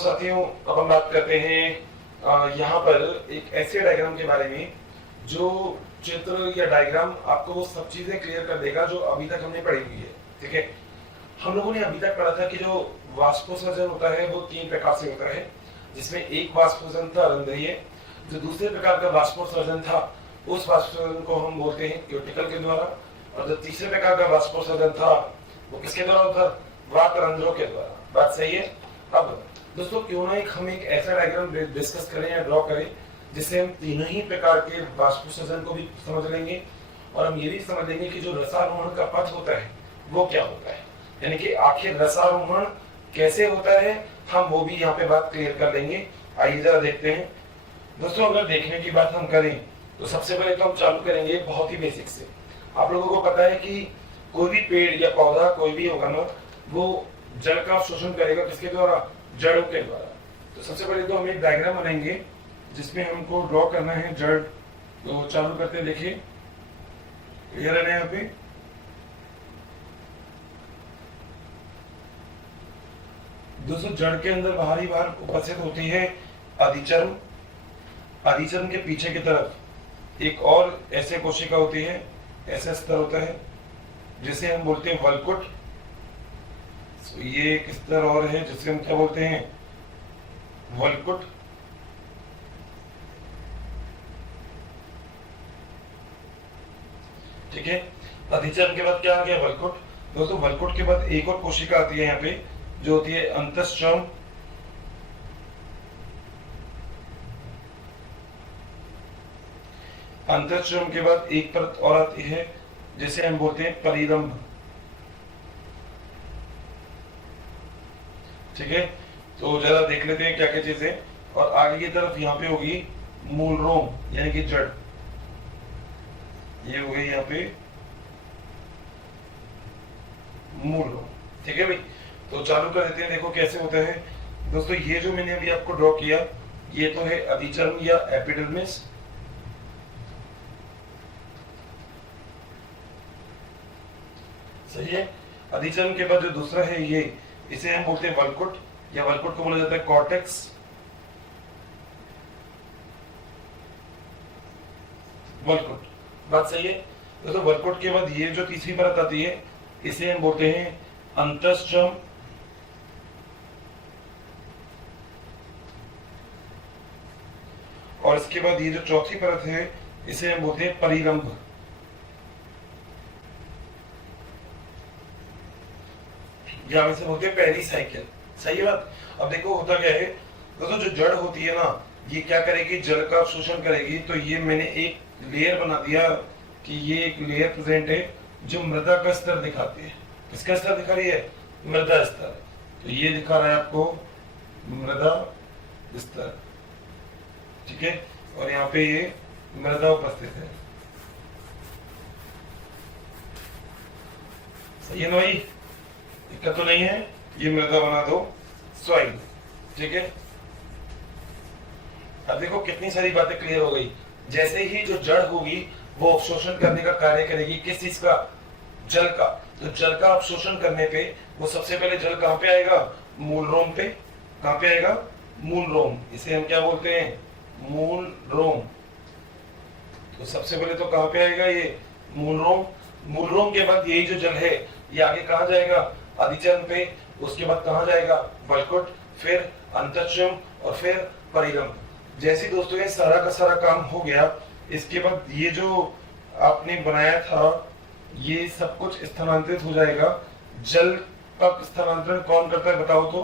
साथियों, अब हम बात करते हैं यहाँ पर एक ऐसे डायग्राम के बारे में जो चित्र या डायग्राम आपको वो सब चीजें क्लियर कर देगा जो अभी तक हमने पढ़ी हुई है। ठीक है, हम लोगों ने अभी तक पढ़ा था कि जो वाष्पोत्सर्जन होता है वो 3 प्रकार से होता है, जिसमें एक वाष्पोत्सर्जन था रंध्रीय, जो दूसरे प्रकार का वाष्पोत्सर्जन था उस वाष्पोत्सर्जन को हम बोलते हैं क्यूटिकल के द्वारा, और जो तीसरे प्रकार का वाष्पोत्सर्जन था वो किसके द्वारा होता, वात रंध्रों के द्वारा। बात सही है। अब दोस्तों, क्यों ना हम एक ऐसा डायग्राम डिस्कस करें या ड्रॉ करें जिससे हम तीनों ही प्रकार के वाष्पोत्सर्जन को भी समझ लेंगे, और हम ये भी समझ लेंगे कि जो रसारोहण का पथ होता है वो क्या होता है, यानी कि आखिर रसारोहण कैसे होता है, हम वो भी यहाँ पे बात क्लियर कर लेंगे। आइए जरा देखते हैं दोस्तों। अगर देखने की बात हम करें तो सबसे पहले तो हम चालू करेंगे बहुत ही बेसिक से। आप लोगों को पता है कि कोई भी पेड़ या पौधा कोई भी होगा ना, वो जल का शोषण करेगा किसके द्वारा, जड़ों के द्वारा। तो सबसे पहले तो हम एक डायग्राम बनाएंगे जिसमें हमको ड्रॉ करना है जड़। तो चालू करते हैं, देखिए क्लियर है ना यहाँ पे। दोस्तों, जड़ के अंदर बाहरी बाहर उपस्थित होती है अधिचर्म। अधिचर्म के पीछे की तरफ एक और ऐसे कोशिका होती है, ऐसा स्तर होता है जिसे हम बोलते हैं वलकुट। ये एक स्तर और है जिसे हम क्या बोलते हैं, वलकुट। ठीक है, अधिचर्म के बाद क्या आ गया, वलकुट। दोस्तों, वलकुट के बाद एक और कोशिका आती है यहाँ पे जो होती है अंतःस्ट्रम। अंतःस्ट्रम के बाद एक परत और आती है जिसे हम बोलते हैं परिरंभ। ठीक है, तो जरा देख लेते हैं क्या क्या चीजें। और आगे की तरफ यहाँ पे होगी मूल रोम, यानी कि जड़। ये हो गई यहाँ पे मूल रोम। ठीक है भाई, तो चालू कर देते हैं। देखो कैसे होता है दोस्तों। ये जो मैंने अभी आपको ड्रॉ किया ये तो है अधिचर्म या एपिडर्मिस। सही है। अधिचर्म के बाद जो दूसरा है ये, इसे हम बोलते हैं वलकुट, या वलकुट को बोला जाता है कॉर्टेक्स। वलकुट, बात सही है। दोस्तों, वलकुट के बाद ये जो तीसरी परत आती है इसे हम बोलते हैं अंतःस्ट्रम। और इसके बाद ये जो चौथी परत है इसे हम बोलते हैं परिरंभ। या हम इसे बोलते हैं पहली साइकिल। सही बात। अब देखो होता क्या है दोस्तों, जो जड़ होती है ना ये क्या करेगी, जल का अवशोषण करेगी। तो ये मैंने एक लेयर बना दिया कि ये एक लेयर प्रेजेंट है जो मृदा का स्तर दिखाती है। किसका स्तर दिखा रही है, मृदा स्तर। तो ये दिखा रहा है आपको मृदा स्तर। ठीक है, और यहाँ पे ये मृदा उपस्थित है। सही है ना भाई, दिक्कत तो नहीं है। ये मृदा बना दो सॉइल। ठीक है, अब देखो कितनी सारी बातें क्लियर हो गई। जैसे ही जो जड़ होगी वो अवशोषण करने का कार्य करेगी, किस चीज का, जल का। तो जल का अवशोषण करने पे वो सबसे पहले जल कहाँ पे आएगा, मूल रोम पे। कहाँ पे आएगा, मूल रोम। इसे हम क्या बोलते हैं, मूल रोम। तो सबसे पहले तो कहाँ पे आएगा ये, मूल रोम। मूल रोम के बाद यही जो जल है ये आगे कहाँ जाएगा, अधिचर्म पे। उसके बाद कहाँ जाएगा, वलकुट, फिर अंतःस्ट्रम और फिर परिरंभ। जैसे दोस्तों ये सारा का सारा काम हो गया, इसके बाद ये जो आपने बनाया था ये सब कुछ स्थानांतरित हो जाएगा। जल का स्थानांतरण कौन करता है बताओ तो।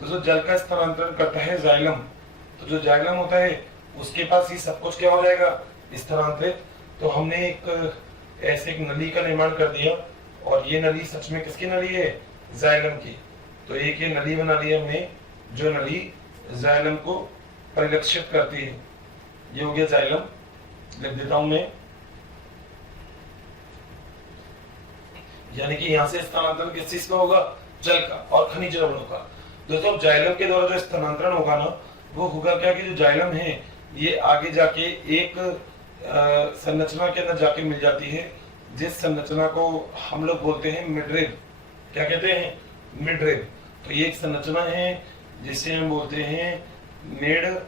दोस्तों, जल का स्थानांतरण करता है जाइलम। तो जो जाइलम होता है उसके पास ये सब कुछ क्या हो जाएगा, स्थानांतरित। तो हमने एक ऐसे एक नली का निर्माण कर दिया, और ये नली सच में किसकी नली है, जाइलम की। तो एक ये नली बना ली हमने जो नली जाइलम को परिलक्षित करती है। ये हो गया जाइलम, लिख देता हूं मैं। यानी कि यहाँ से स्थानांतरण किस चीज का होगा, जल का और खनिज लवणों का। दोस्तों, जाइलम के द्वारा जो स्थानांतरण होगा ना वो होगा क्या कि जो जाइलम है ये आगे जाके एक संरचना के अंदर जाके मिल जाती है जिस संरचना को हम लोग बोलते हैं मिडरिब, क्या कहते हैं, मिडरिब। तो ये एक संरचना है जिसे हम बोलते हैं मिडरिब,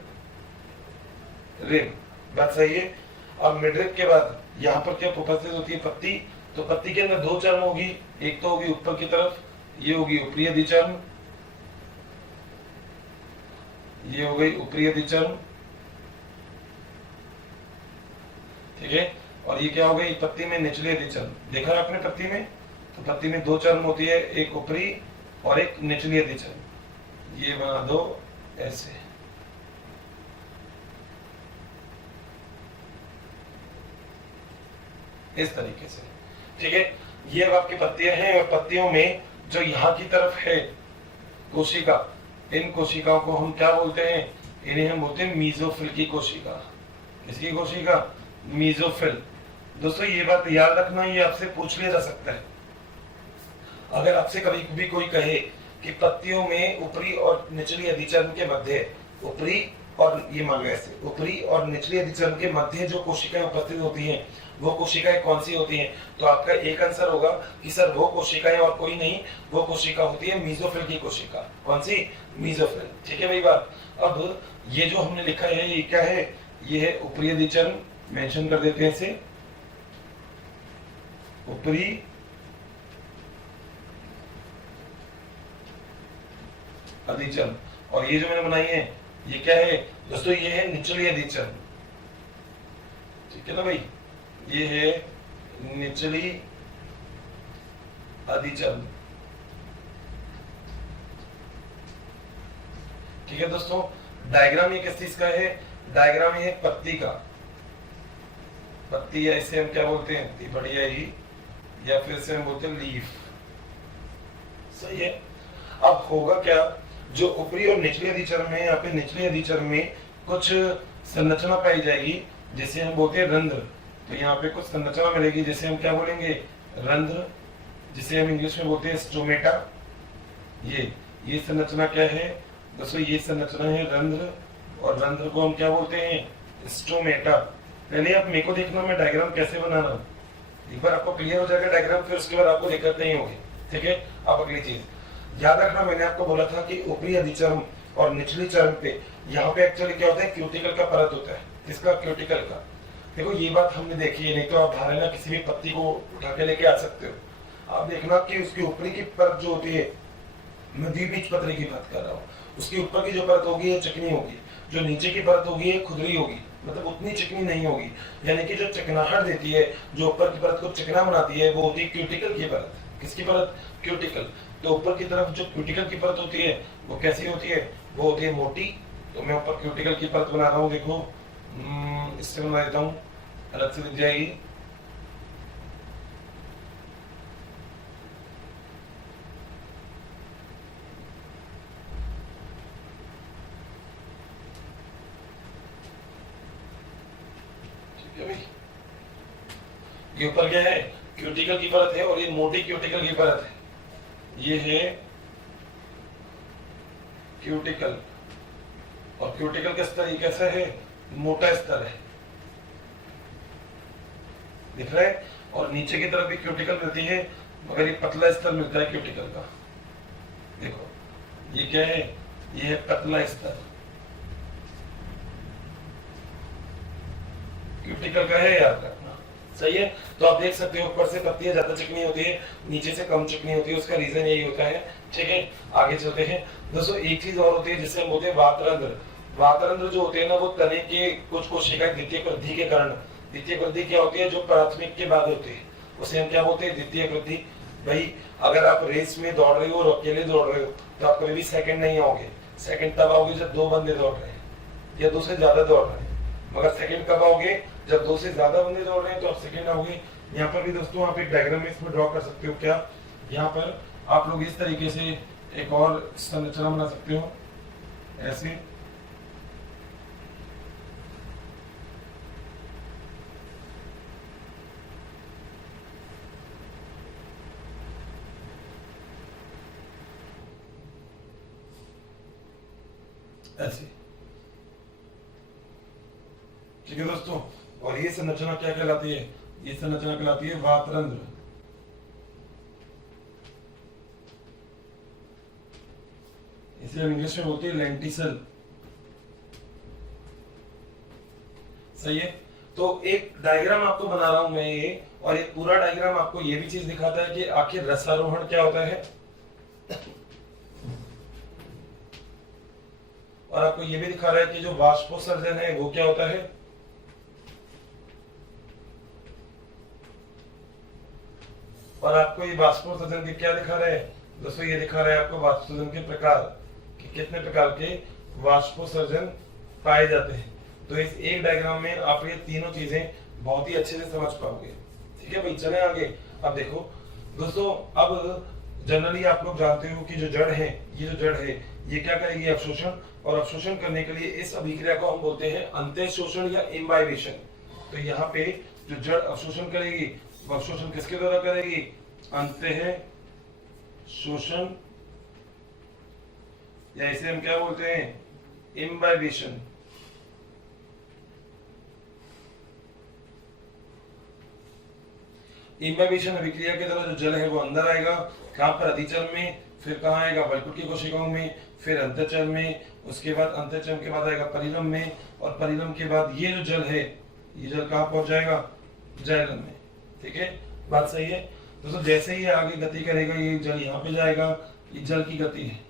बात सही है। अब मिडरिब के बाद यहाँ पर क्या उपस्थित होती है, पत्ती। तो पत्ती के अंदर दो चर्म होगी, एक तो होगी ऊपर की तरफ, ये होगी ऊपरी अधिचर्म, ये हो गई ऊपरी अधिचर्म, ठीक है। और ये क्या हो गई पत्ती में निचली अधिचर्म। देखा आपने पत्ती में, तो पत्ती में दो चर्म होती है, एक ऊपरी और एक निचली अधिचर्म। ये बना दो ऐसे, इस तरीके से, ठीक है। ये अब आपकी पत्तियां हैं, और पत्तियों में जो यहाँ की तरफ है कोशिका, इन कोशिकाओं को हम क्या बोलते हैं, इन्हें हम बोलते हैं मीजोफिल की कोशिका। किसकी कोशिका, मीजोफिल। दोस्तों ये बात याद रखना, ये आपसे पूछ लिया जा सकता है। अगर आपसे कभी भी कोई कहे कि पत्तियों में ऊपरी और निचली अधिचर्म के मध्य, ऊपरी और ये मान लो ऐसे, ऊपरी और निचली अधिचर्म के मध्य जो कोशिकाएं उपस्थित होती हैं वो कोशिकाएं कौन सी होती हैं, तो आपका एक आंसर होगा कि सर वो कोशिकाएं और कोई नहीं, वो कोशिका होती है मीजोफिल की कोशिका। कौन सी, मीजोफिल, ठीक है भाई बात। अब ये जो हमने लिखा है ये क्या है, ये है ऊपरी अधिचर्म, मेंशन कर देते हैं इसे, ऊपरी अधिचर्म। और ये जो मैंने बनाई है ये क्या है दोस्तों, ये है निचली अधिचर्म, ठीक है ना भाई, ये है निचली अधिचर्म, ठीक है दोस्तों। डायग्राम ये किस चीज का है, डायग्राम ये है पत्ती का, पत्ती, या इसे हम क्या बोलते हैं, बढ़िया ही, या फिर इसे हम बोलते हैं लीफ, सही है। अब होगा क्या, जो ऊपरी और निचली अधिचर्म है, यहाँ पे निचली अधिचर्म में कुछ संरचना पाई जाएगी जिसे हम बोलते हैं रंध्र। तो यहाँ पे कुछ संरचना मिलेगी जिसे हम क्या बोलेंगे, रंध्र, जिसे हम इंग्लिश में बोलते हैं स्टोमेटा। ये संरचना क्या है दोस्तों, ये संरचना है रंध्र, और रंध्र को हम क्या बोलते हैं, स्टोमेटा। पहले आप मेरे को देखना मैं डायग्राम कैसे बनाना, एक बार आपको क्लियर हो जाएगा डायग्राम, फिर उसके बाद आपको दिक्कत नहीं होगी, ठीक है। अब अगली चीज याद रखना, मैंने आपको बोला था कि ऊपरी अधिचर्म और निचली चर्म पे यहाँ पे एक्चुअली क्या होता है, क्यूटिकल का परत होता है। किसका, क्यूटिकल का। देखो ये बात हमने देखी है, नहीं तो आप बाहर ना किसी भी पत्ती को उठा के लेके आ सकते हो। आप देखना कि उसकी ऊपरी की परत जो होती है, मैं द्विबीजपत्री की बात कर रहा हूँ, उसकी ऊपर की जो परत होगी ये चिकनी होगी, जो नीचे की परत होगी ये खुदरी होगी, मतलब उतनी चिकनी नहीं होगी। यानी कि जो चिकनाहट देती है, जो ऊपर की परत को चिकना बनाती है, वो होती है क्यूटिकल की परत। किसकी परत, क्यूटिकल। तो ऊपर की तरफ जो क्यूटिकल की परत होती है वो कैसी होती है, वो होती है मोटी। तो मैं ऊपर क्यूटिकल की परत बना रहा हूँ, देखो इससे बना देता हूँ, अलग से दिख जाएगी। ठीक है भाई, ये ऊपर क्या है, क्यूटिकल की परत है, और ये मोटी क्यूटिकल की परत है। ये है क्यूटिकल, और क्यूटिकल किस तरीके से है, मोटा स्तर है, दिख रहा है। और नीचे की तरफ भी क्यूटिकल मिलती है, मगर ये पतला स्तर मिलता है क्यूटिकल का। देखो ये क्या है, ये है पतला स्तर, क्यूटिकल का है, याद रखना, सही है। तो आप देख सकते हो ऊपर से पत्तियां ज्यादा चिकनी होती है, नीचे से कम चिकनी होती है, उसका रीजन यही होता है, ठीक है। आगे चलते हैं दोस्तों, एक चीज और होती है जिससे हम बोलते हैं वातरंध्र। वातरंध्र जो होते हैं ना, वो तने के कुछ कोशिकाएं द्वितीय वृद्धि के कारण, द्वितीय वृद्धि क्या होती है, जो प्राथमिक के बाद होती है उसे हम क्या बोलते हैं, द्वितीय वृद्धि। भाई अगर आप रेस में दौड़ रहे हो और अकेले दौड़ रहे हो तो आप कभी भी सेकंड नहीं आओगे। सेकंड तब आओगे जब दो बंदे दौड़ रहे हैं या दो से ज्यादा दौड़ रहे हैं, मगर सेकंड कब आओगे, जब दो से ज्यादा बंदे दौड़ रहे हैं तो आप सेकंड आओगे। यहाँ पर भी दोस्तों आप एक डायग्राम में इसमें ड्रॉ कर सकते हो, क्या यहाँ पर आप लोग इस तरीके से एक और संरचना बना सकते हो, ऐसे ऐसे, ठीक है दोस्तों। और ये संरचना क्या कहलाती है, ये संरचना कहलाती है वातरंध्र। इसे हम इंग्लिश में बोलते हैं लेंटिसल। सही है। तो एक डायग्राम आपको बना रहा हूं मैं ये, और एक पूरा डायग्राम आपको ये भी चीज दिखाता है कि आखिर रसारोहण क्या होता है, और आपको ये भी दिखा रहा है कि जो वाष्पोत्सर्जन है वो क्या होता है। और आपको ये वाष्पोत्सर्जन के क्या दिखा रहा है दोस्तों, ये दिखा रहा है आपको वाष्पोत्सर्जन के प्रकार, कि कितने प्रकार के वाष्पोत्सर्जन पाए जाते हैं। तो इस एक डायग्राम में आप ये तीनों चीजें बहुत ही अच्छे से समझ पाओगे। ठीक है भाई, चले आगे। अब देखो दोस्तों, अब जनरली आप लोग जानते हो कि जो जड़ है, ये जो जड़ है ये क्या करेगी, अवशोषण, और अवशोषण करने के लिए इस अभिक्रिया को हम बोलते हैं अंतःशोषण या इम्बाइबेशन। तो यहाँ पे जो जड़ अवशोषण करेगी, वो अवशोषण किसके द्वारा करेगी, अंतःशोषण, या इसे हम क्या बोलते हैं, इम्बाइबेशन। इम्बाइबेशन अभिक्रिया के द्वारा जो जल है वो अंदर आएगा, कहां पर, अधिचर्म में, फिर कहां आएगा, बलकुट की कोशिकाओं में, फिर अंतःचर्म में, उसके बाद अंतःचर्म के बाद आएगा परिलम में, और परिलम के बाद ये जो जल है ये जल कहां पहुंच जाएगा, जाइलम में। ठीक है, बात सही है दोस्तों। जैसे ही आगे गति करेगा ये जल यहाँ पे जाएगा, ये जल की गति है,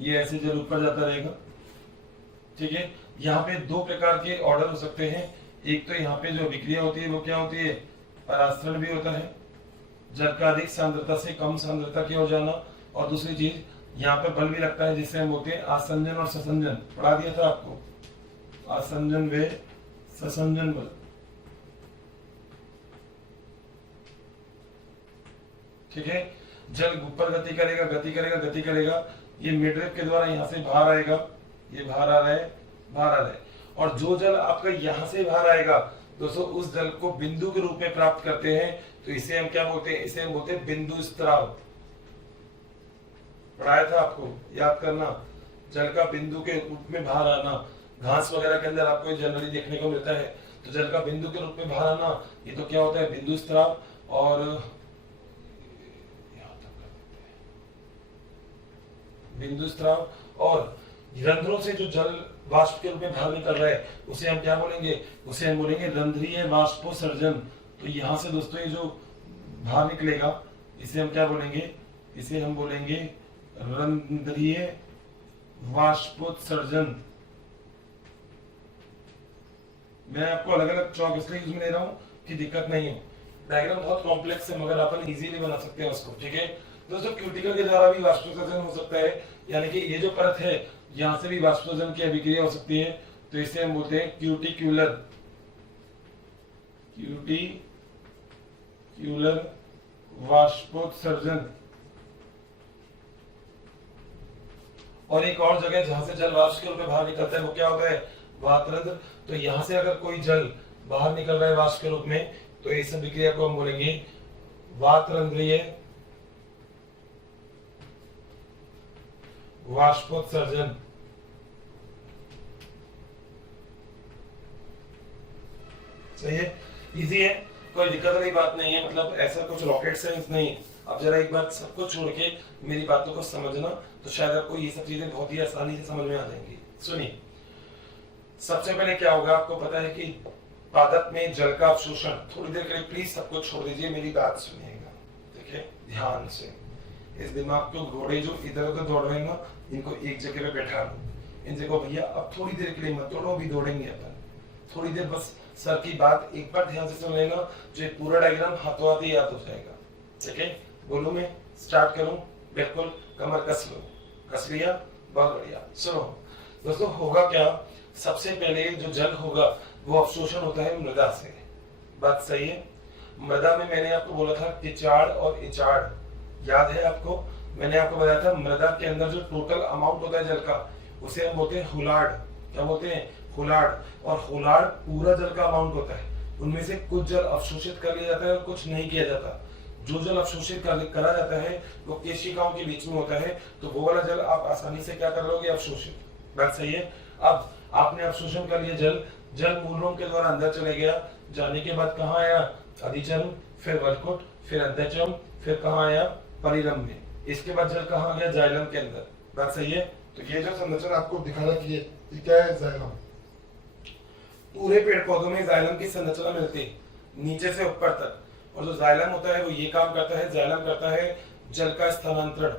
ये ऐसे जल ऊपर जाता रहेगा। ठीक है, यहाँ पे दो प्रकार के ऑर्डर हो सकते हैं। एक तो यहाँ पे जो अभिक्रिया होती है वो क्या होती है, परास्तरण भी होता है, जल का अधिक सांद्रता से कम सांद्रता की ओर जाना, और दूसरी चीज यहाँ पे बल भी लगता है जिससे हम बोलते हैं आसंजन और ससंजन। पढ़ा दिया था आपको, आसंजन व ससंजन बल। ठीक है, जल ऊपर गति करेगा, गति करेगा, गति करेगा, ये मिडरिप के द्वारा यहाँ से बाहर आएगा, ये बाहर आ रहा है, बाहर आ रहा है, और जो जल आपका यहाँ से बाहर आएगा दोस्तों, उस जल को बिंदु के रूप में प्राप्त करते हैं। तो इसे हम क्या बोलते हैं, इसे हम बोलते हैं बिंदु स्त्राव। पढ़ाया था आपको, याद करना, जल का बिंदु के रूप में बाहर आना। घास वगैरह के अंदर आपको जनरली देखने को मिलता है। तो जल का बिंदु के रूप में बाहर आना, ये तो क्या होता है, बिंदु स्त्राव। और बिंदु स्त्राव, और रंध्रों से जो जल वाष्प के रूप में बाहर निकल रहा है उसे हम क्या बोलेंगे, उसे हम बोलेंगे रंध्रीय वाष्पोत्सर्जन। तो यहाँ से दोस्तों ये जो बाहर निकलेगा इसे हम क्या बोलेंगे, इसे हम बोलेंगे रंध्रीय वाष्पोत्सर्जन। मैं आपको अलग अलग चौक इसलिए यूज में ले रहा हूँ कि दिक्कत नहीं हो। डायग्राम बहुत कॉम्प्लेक्स है मगर अपन इजीली बना सकते हैं उसको। ठीक है दोस्तों, क्यूटिकल के द्वारा भी वाष्पोत्सर्जन हो सकता है, यानी कि ये जो परत है यहाँ से भी वाष्पोत्सर्जन की अभिक्रिया हो सकती है। तो इसे हम बोलते हैं क्यूटिक्यूलर, क्यूटिक्यूलर वाष्पोत्सर्जन। और एक और जगह जहां से जल वाष्प के रूप में बाहर निकलता है वो क्या होता है, वातरंध्र। तो यहां से अगर कोई जल बाहर निकल रहा है वाष्प के रूप में तो इस अभिक्रिया को हम बोलेंगे वातरंध्रीय वाष्पोत्सर्जन। सही है, इजी है, कोई दिक्कत वाली बात नहीं है। मतलब ऐसा कुछ रॉकेट साइंस नहीं है। अब जरा एक बार सब कुछ छोड़ के मेरी बातों को समझना, तो शायद आपको ये सब चीजें बहुत ही आसानी से समझ में आ जाएंगी। सुनिए, सबसे पहले क्या होगा, आपको पता है कि पादप में जल का अवशोषण। थोड़ी देर के लिए प्लीज सब कुछ छोड़ दीजिए, मेरी बात सुनिएगा। ठीक है, ध्यान से। इस दिमाग को घोड़े जो इधर उधर दौड़ रहे हैं ना, इनको एक जगह पे बैठा लो। इनसे कहो भैया अब थोड़ी देर के लिए मत दौड़ो, अभी दौड़ेंगे अपन थोड़ी देर, बस सर की बात एक बार ध्यान से सुन लेना, जो पूरा डायग्राम हाथों हाथ ही याद हो जाएगा। ठीक है, बोलूं मैं, स्टार्ट करूं, बिल्कुल कमर कस लो, कस लिया, बहुत बढ़िया। सुनो दोस्तों, होगा क्या, सबसे पहले जो जल होगा वो अवशोषण होता है मृदा से। बात सही है। मृदा में मैंने आपको बोला था टिचाड़ और इचाड़, याद है आपको, मैंने आपको बताया था मृदा के अंदर जो टोटल अमाउंट होता है जल का उसे हम बोलते हैं हुलाड़। क्या बोलते हैं, हुलाड़। और हुलाड़ पूरा जल का अमाउंट होता है, उनमें से कुछ जल अवशोषित कर लिया जाता है और कुछ नहीं किया जाता। जो जल अवशोषित करा जाता है वो केशिकाओं के बीच में होता है, तो वो वाला जल आप आसानी से क्या कर लोगे, अवशोषित। बात सही है। अब आपने अवशोषण कर लिया जल, जल मूलरों के द्वारा अंदर चले गया, जाने के बाद कहाँ आया, अधिचर्म, फिर वल्कुट, फिर अंतःचर्म, फिर कहाँ आया, परिरम में। इसके बाद जल कहाँ आ गया, जाइलम के अंदर। बात सही है। तो ये जो संरचना आपको दिखाना कि ये क्या है, जाइलम। पूरे पेड़ पौधों में जाइलम की संरचना मिलती है नीचे से ऊपर तक, और जो जाइलम होता है वो ये काम करता है, जाइलम करता है जल का स्थानांतरण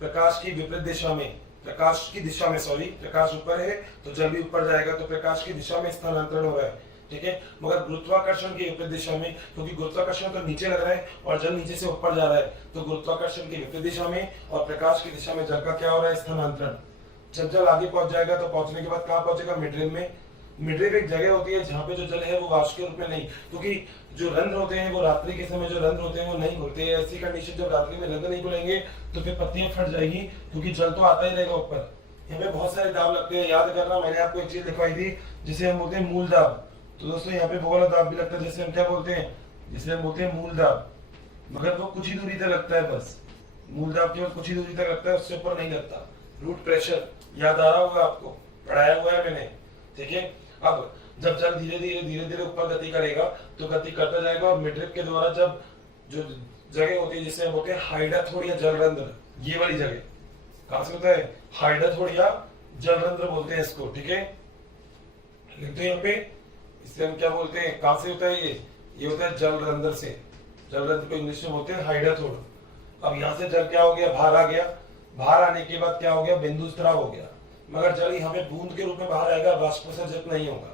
प्रकाश की विपरीत दिशा में, प्रकाश की दिशा में, सॉरी, प्रकाश ऊपर है तो जल भी ऊपर जाएगा, तो प्रकाश की दिशा में स्थानांतरण हो रहा है, ठीक है। मगर गुरुत्वाकर्षण की विपरीत दिशा में, क्योंकि गुरुत्वाकर्षण तो नीचे लग रहा है और जल नीचे से ऊपर जा रहा है, तो गुरुत्वाकर्षण की विपरीत दिशा में और प्रकाश की दिशा में जल का क्या हो रहा है, स्थानांतरण। जब जल आगे पहुंच जाएगा तो पहुंचने के बाद कहाँ पहुंचेगा, मिडरिम में। मिडरिम एक जगह होती है जहाँ पे जो जल है वो वाष्प के रूप में नहीं, क्योंकि जो रंध्र होते हैं वो रात्रि के समय जो रंध्र होते हैं वो नहीं खुलते हैं। ऐसी कंडीशन जब रात्रि में रंध्र नहीं खुलेंगे तो फिर पत्तियां फट जाएगी, क्योंकि जल तो आता ही रहेगा ऊपर। यहाँ पे बहुत सारे दाब लगते हैं, याद करना। मैंने आपको एक चीज दिखाई थी जिसे हम बोलते हैं मूल दाब। तो दोस्तों यहाँ पे वो वाला दाब भी लगता है जिसे हम क्या बोलते हैं, जिसे हम बोलते हैं मूल दाब, मगर वो कुछ ही दूरी तक लगता है बस। मूल दाब केवल कुछ ही दूरी तक लगता है, उससे ऊपर नहीं लगता। रूट प्रेशर याद आ रहा होगा आपको, पढ़ाया हुआ है मैंने, ठीक है। अब जब जल धीरे धीरे ऊपर गति करेगा तो गति करता जाएगा, और मिडरिप के द्वारा जब जो जगह होती है जिसे हम बोलते हैं हाइड्रोथोर या जलरंध्र, ये वाली जगह कहां से होता है, हाइड्रोथोर या जलरंध्र बोलते हैं इसको, ठीक है। लिख दो यहाँ पे, इसे हम क्या बोलते हैं, कहां से होता है ये होता है जलरंध्र से। जलरंध्र को इंग्लिश में बोलते हैं हाइड्रोथोर। अब यहाँ से जल क्या हो गया, बाहर आ गया। बाहर आने के बाद क्या हो गया, बिंदु स्त्राव हो गया। मगर जल यहाँ पे बूंद के रूप में बाहर आएगा, वाष्पोत्सर्जन नहीं होगा।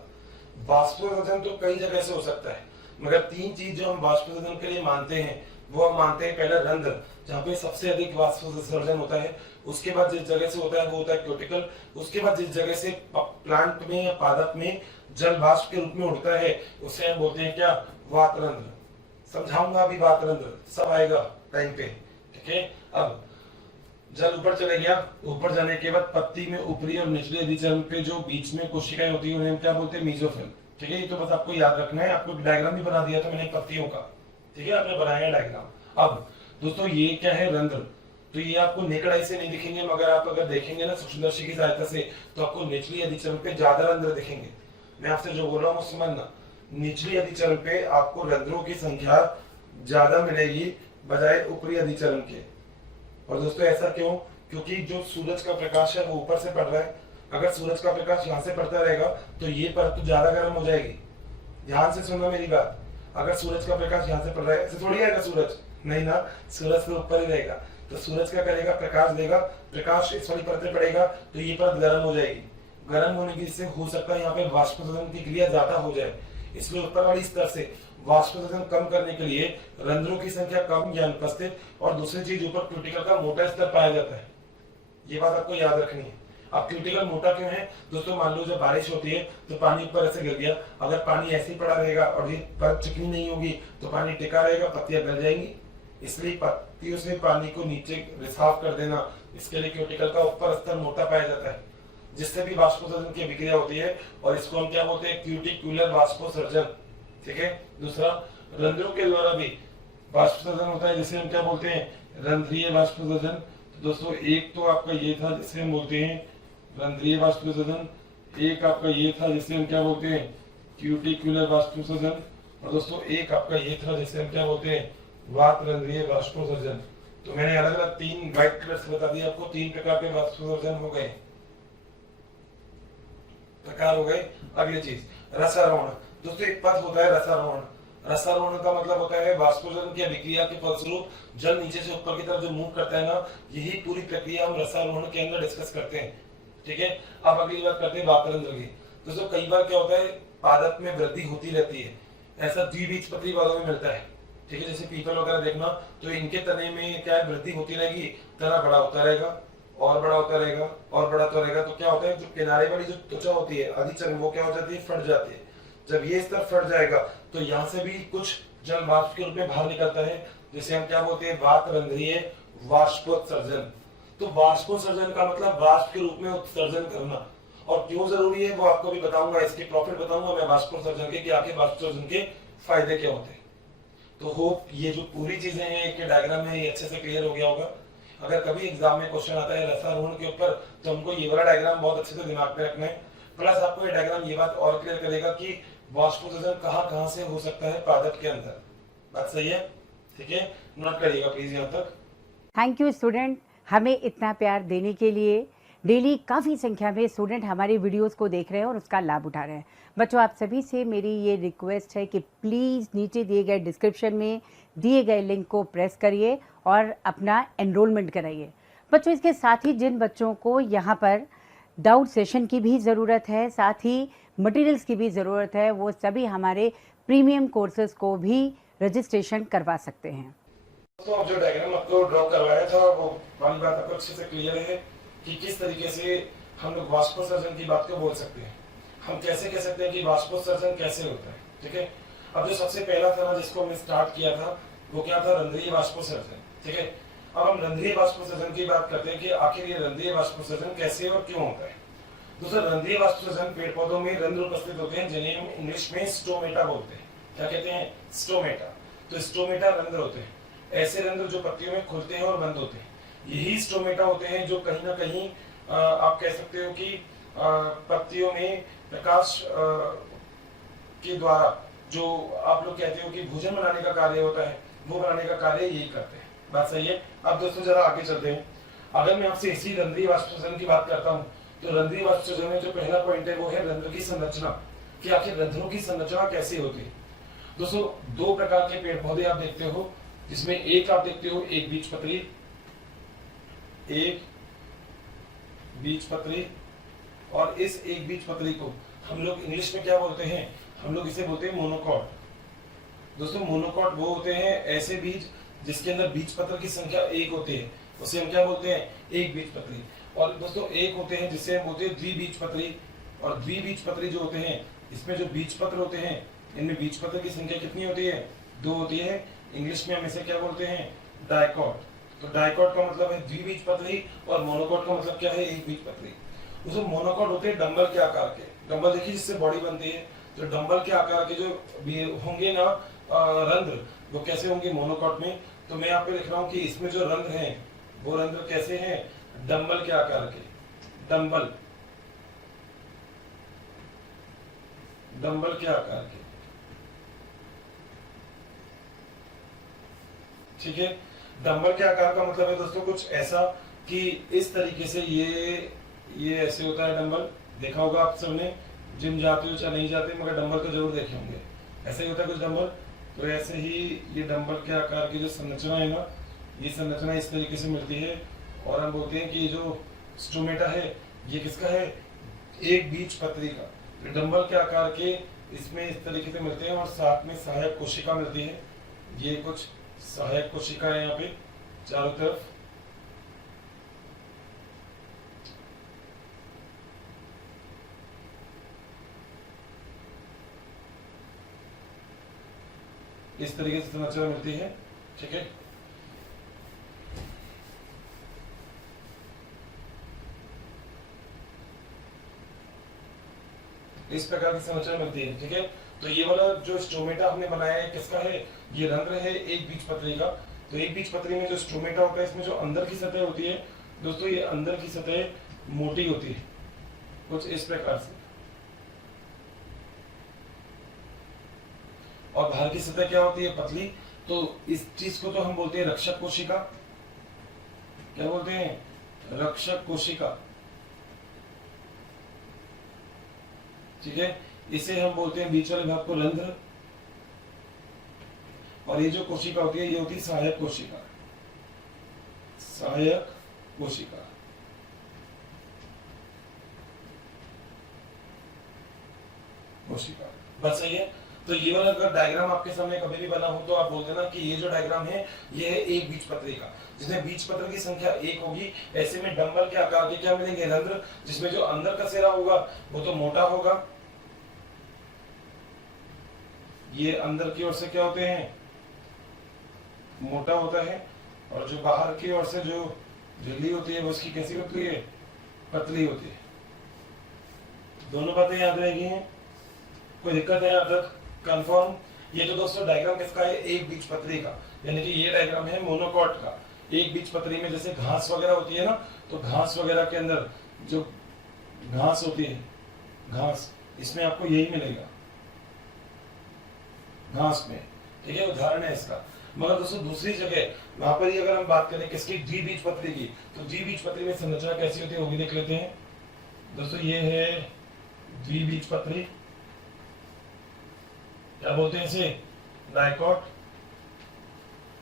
वाष्पोत्सर्जन तो कई जगह से हो सकता है, मगर तीन चीज जो हम वाष्पोत्सर्जन के लिए मानते हैं वो हम मानते हैं, पहला रंध्र जहाँ पे सबसे अधिक वाष्पोत्सर्जन होता है, उसके बाद जिस जगह से होता है वो होता है क्यूटिकल, उसके बाद जिस जगह से प्लांट में या पादप में जल वाष्प के रूप में उड़ता है उसे हम बोलते हैं क्या, वातरंध्र। समझाऊंगा अभी वातरंध्र, सब आएगा टाइम पे, ठीक है। अब जल ऊपर चले गया, ऊपर जाने के बाद पत्ती में ऊपरी और निचले अधिचर्म पे जो बीच में कोशिकाएं होती है उन्हें हम क्या बोलते हैं, मीजोफिल, ठीक है। ये तो बस आपको याद रखना है। आपको डायग्राम भी बना दिया था मैंने पत्तियों का, ठीक है, आपने बनाया डायग्राम। अब दोस्तों ये क्या है, रंध्र। तो ये आपको नेकड़ आई से नहीं दिखेंगे, मगर आप अगर देखेंगे ना सूक्ष्मदर्शी की सहायता से तो आपको निचली अधिचर्म पे ज्यादा रंध्र दिखेंगे। मैं आपसे जो बोल रहा हूँ समझना, निचली अधिचर्म पे आपको रंध्रों की संख्या ज्यादा मिलेगी बजाय ऊपरी अधिचर्म के। और दोस्तों ऐसा क्यों, क्योंकि जो सूरज का प्रकाश है वो ऊपर से पड़ रहा है। अगर सूरज का प्रकाश यहाँ से पड़ता रहेगा तो ये परत तो ज्यादा गर्म हो जाएगी। ध्यान से सुनना मेरी बात, अगर सूरज का प्रकाश यहाँ से पड़ रहा है, ऐसे थोड़ी आएगा सूरज, नहीं ना, सूरज के ऊपर ही रहेगा। तो सूरज क्या करेगा, प्रकाश देगा, प्रकाश इस वाली परत में पड़ेगा तो ये परत गर्म हो जाएगी। गर्म होने की से हो सकता है यहाँ पे वाष्पोत्सर्जन की क्रिया ज्यादा हो जाए, इसलिए ऊपर वाली स्तर से वाष्पोत्सर्जन कम करने के लिए रंध्रों की संख्या कम या अनुपस्थित, और दूसरी चीज ऊपर क्यूटिकल का मोटा स्तर पाया जाता है। ये बात आपको याद रखनी है। अब क्यूटिकल मोटा क्यों है दोस्तों, मान लो जब बारिश होती है तो पानी ऊपर ऐसे गिर गया, अगर पानी ऐसे ही पड़ा रहेगा और ये परत चिकनी नहीं होगी तो पानी टिका रहेगा, पत्तियां गल जाएंगी। इसलिए पत्तियों से पानी को नीचे रिसाव कर देना, इसके लिए क्यूटिकल का ऊपर स्तर मोटा पाया जाता है, जिससे भी वाष्पोत्सर्जन की अभिक्रिया होती है, और इसको हम क्या बोलते हैं, क्यूटिक्युलर वाष्पोत्सर्जन, ठीक है। दूसरा, रंध्रों के द्वारा भी वाष्पोत्सर्जन होता है जिसे हम क्या बोलते हैं, रंध्रीय वाष्पोत्सर्जन। तो दोस्तों एक तो आपका ये था जिसे हम बोलते हैं रंध्रीय वाष्पोत्सर्जन, एक आपका ये था जिसे हम क्या बोलते हैं, क्यूटिक्युलर वाष्पोत्सर्जन, और दोस्तों एक आपका ये था जिसे हम क्या बोलते हैं, वातरंध्रीय वाष्पोत्सर्जन। तो मैंने अलग अलग तीन व्हाइट कलर से बता दिया आपको, तीन प्रकार के वाष्पोत्सर्जन हो गए, प्रकार हो गए। अगली चीज रसारोहण। दोस्तों एक पद होता है रसारोहण। रसारोहण का मतलब होता है वाष्पोत्सर्जन की अभिक्रिया के फलस्वरूप जल नीचे से ऊपर की तरफ जो मूव करता है ना, यही पूरी प्रक्रिया हम रसारोहण के अंदर डिस्कस करते हैं, ठीक है। अब अगली बात करते हैं वातरंध्र की। दोस्तों कई बार क्या होता है, पादप में वृद्धि होती रहती है, ऐसा द्विबीजपत्री पौधों में मिलता है, ठीक है। जैसे पीपल वगैरह देखना, तो इनके तने में क्या है, वृद्धि होती रहेगी, तना बड़ा होता रहेगा और बड़ा होता रहेगा और बड़ा होता रहेगा। तो क्या होता है, जो किनारे वाली जो त्वचा होती है अधिचर्म, वो क्या हो जाती है, फट जाती है। जब ये स्तर फट जाएगा तो यहाँ से भी कुछ जल वाष्प के रूप में बाहर निकलता है, जिसे हम क्या बोलते हैं, वातरंध्रीय वाष्पोत्सर्जन। तो वाष्पोत्सर्जन का मतलब वाष्प के रूप में उत्सर्जन करना, और क्यों जरूरी है वो आपको भी बताऊंगा, इसके प्रॉफिट बताऊंगा मैं वाष्पोत्सर्जन के, कि आखिर वाष्पोत्सर्जन के फायदे क्या होते हैं। तो होप ये जो पूरी चीजें हैं, एक डायग्राम है, ये अच्छे से क्लियर हो गया होगा। अगर कभी एग्जाम में क्वेश्चन आता है रसारोहण के ऊपर, तो हमको ये वाला डायग्राम बहुत अच्छे से दिमाग में रखना है। प्लस आपको ये डायग्राम ये बात और क्लियर करेगा कि वाष्पोत्सर्जन कहाँ से हो सकता है पादप के अंदर। बात सही है, ठीक है, नोट करिएगा प्लीज यहाँ तक। थैंक यू स्टूडेंट, हमें इतना प्यार देने के लिए। डेली काफ़ी संख्या में स्टूडेंट हमारे वीडियोस को देख रहे हैं और उसका लाभ उठा रहे हैं। बच्चों, आप सभी से मेरी ये रिक्वेस्ट है कि प्लीज़ नीचे दिए गए डिस्क्रिप्शन में दिए गए लिंक को प्रेस करिए और अपना एनरोलमेंट कराइए। बच्चों, इसके साथ ही जिन बच्चों को यहाँ पर डाउट सेशन की भी ज़रूरत है, साथ ही मटेरियल्स की भी ज़रूरत है, वो सभी हमारे प्रीमियम कोर्सेज़ को भी रजिस्ट्रेशन करवा सकते हैं। तो अब जो डायग्राम आपको ड्रॉ करवाया था वो वाली बात आपको अच्छे से क्लियर है कि किस तरीके से हम लोग वाष्पोत्सर्जन की बात को बोल सकते हैं। हम कैसे कह सकते हैं कि वाष्पोत्सर्जन कैसे होता है, ठीक है। अब जो सबसे पहला था ना जिसको हमने स्टार्ट किया था वो क्या था, रंध्रीय वाष्पोत्सर्जन, ठीक है। अब हम रंध्रीय वाष्पोत्सर्जन की बात करते हैं कि आखिर ये रंध्रीय वाष्पोत्सर्जन कैसे और क्यों होता है। दूसरा, रंध्रीय वाष्पोत्सर्जन पेड़ पौधों में रंध्र उपस्थित होते हैं जिन्हें हम इंग्लिश में स्टोमेटा बोलते हैं। क्या कहते हैं, स्टोमेटा। तो स्टोमेटा रंध्र होते हैं, ऐसे रंध्र जो पत्तियों में खुलते हैं और बंद होते हैं। यही स्टोमेटा होते हैं जो कहीं ना कहीं आप कह सकते हो कि पत्तियों में प्रकाश के द्वारा जो आप लोग कहते हो कि भोजन बनाने का कार्य होता है, वो बनाने का कार्य यही करते हैं। बात सही है। अब दोस्तों जरा आगे चलते हैं। अगर मैं आपसे इसी रंध्रीय वाष्पोत्सर्जन की बात करता हूँ तो रंध्रीय वाष्पोत्सर्जन में जो पहला पॉइंट है वो है रंध्र की संरचना, कि आखिर रंध्रों की संरचना कैसी होती है। दोस्तों, दो प्रकार के पेड़ पौधे आप देखते हो, जिसमें एक आप देखते हो एक बीजपत्री, एक बीजपत्री, और इस एक बीजपत्री को हम लोग इंग्लिश में क्या बोलते हैं, हम लोग इसे बोलते हैं मोनोकॉट। दोस्तों, मोनोकॉट वो होते हैं ऐसे बीज जिसके अंदर बीजपत्र की संख्या एक होती है, उसे हम क्या बोलते हैं, एक बीजपत्री। और दोस्तों एक होते हैं जिसे हम बोलते हैं द्विबीजपत्री, और द्विबीजपत्री जो होते हैं इसमें जो बीजपत्र होते हैं इनमें बीजपत्र की संख्या कितनी होती है, दो होती है। इंग्लिश में हम इसे क्या बोलते हैं, डाइकॉट। तो डाइकॉट का मतलब है द्विबीजपत्री और मोनोकॉट का मतलब क्या है, एक बीजपत्री। उसमें मोनोकॉट होते हैं डंबल के आकार के, डंबल देखिए जिससे बॉडी बनती है, तो डंबल के आकार के जो होंगे ना रंध्र, वो कैसे होंगे मोनोकॉट में। तो मैं यहाँ पे लिख रहा हूँ कि इसमें जो रंध्र हैं वो रंध्र कैसे हैं, डंबल के आकार के, डंबल डंबल के आकार के, ठीक है। डंबल के आकार का मतलब है दोस्तों कुछ ऐसा कि इस तरीके से ये ऐसे होता है डंबल। देखा होगा आप सबने, जिम जाते हो चाहे नहीं जाते मगर डंबल तो जरूर देखे होंगे, ऐसे ही होता है कुछ डंबल। तो ऐसे ही ये डंबल के आकार की जो संरचना है ना, ये संरचना इस तरीके से मिलती है, और हम बोलते हैं कि ये जो स्टोमेटा है ये किसका है, एक बीजपत्री का। तो डंबल के आकार के इसमें इस तरीके से मिलते हैं, और साथ में सहायक कोशिका मिलती है। ये कुछ सहायक कोशिका है यहाँ पे चारों तरफ। इस तरीके से संरचना मिलती है, ठीक है। इस प्रकार की संरचना मिलती है, ठीक है। तो ये वाला जो स्टोमेटा हमने बनाया है किसका है, ये रंध्र है एक बीजपत्री का। तो एक बीजपत्री में जो स्टोमेटा होता है इसमें जो अंदर की सतह होती है दोस्तों, ये अंदर की सतह मोटी होती है कुछ इस प्रकार से, और बाहर की सतह क्या होती है, पतली। तो इस चीज को तो हम बोलते हैं रक्षक कोशिका। क्या बोलते हैं, रक्षक कोशिका, ठीक है। इसे हम बोलते हैं बीच वाले भाग को रंध्र, और ये जो कोशिका होती है ये होती है सहायक कोशिका, सहायक कोशिका। कोशिका, बस सही है। तो ये वाला अगर डायग्राम आपके सामने कभी भी बना हो तो आप बोल देना कि ये जो डायग्राम है ये है एक बीजपत्री का, जिसमें बीजपत्र की संख्या एक होगी। ऐसे में डंबल के आकार के क्या मिलेंगे, रंध्र, जिसमें जो अंदर का सिरा होगा वो तो मोटा होगा, ये अंदर की ओर से क्या होते हैं, मोटा होता है, और जो बाहर की ओर से जो झिल्ली होती है वो उसकी कैसी होती है, पतली होती है। दोनों बातें याद रहेगी हैं, कोई दिक्कत है यहाँ तक, कंफर्म। ये तो दोस्तों डायग्राम किसका है, एक बीजपत्री का, यानी कि ये डायग्राम है मोनोकॉट का। एक बीजपत्री में जैसे घास वगैरह होती है ना, तो घास वगैरह के अंदर जो घास होती है, घास, इसमें आपको यही मिलेगा, घास में, ठीक है, उदाहरण है इसका। मगर दोस्तों दूसरी जगह वहां पर ही अगर हम बात करें किसकी, द्विबीजपत्री की, तो द्विबीजपत्री में संरचना कैसी होती है वो भी देख लेते हैं। दोस्तों ये है द्विबीजपत्री, क्या बोलते हैं इसे, डाइकॉट।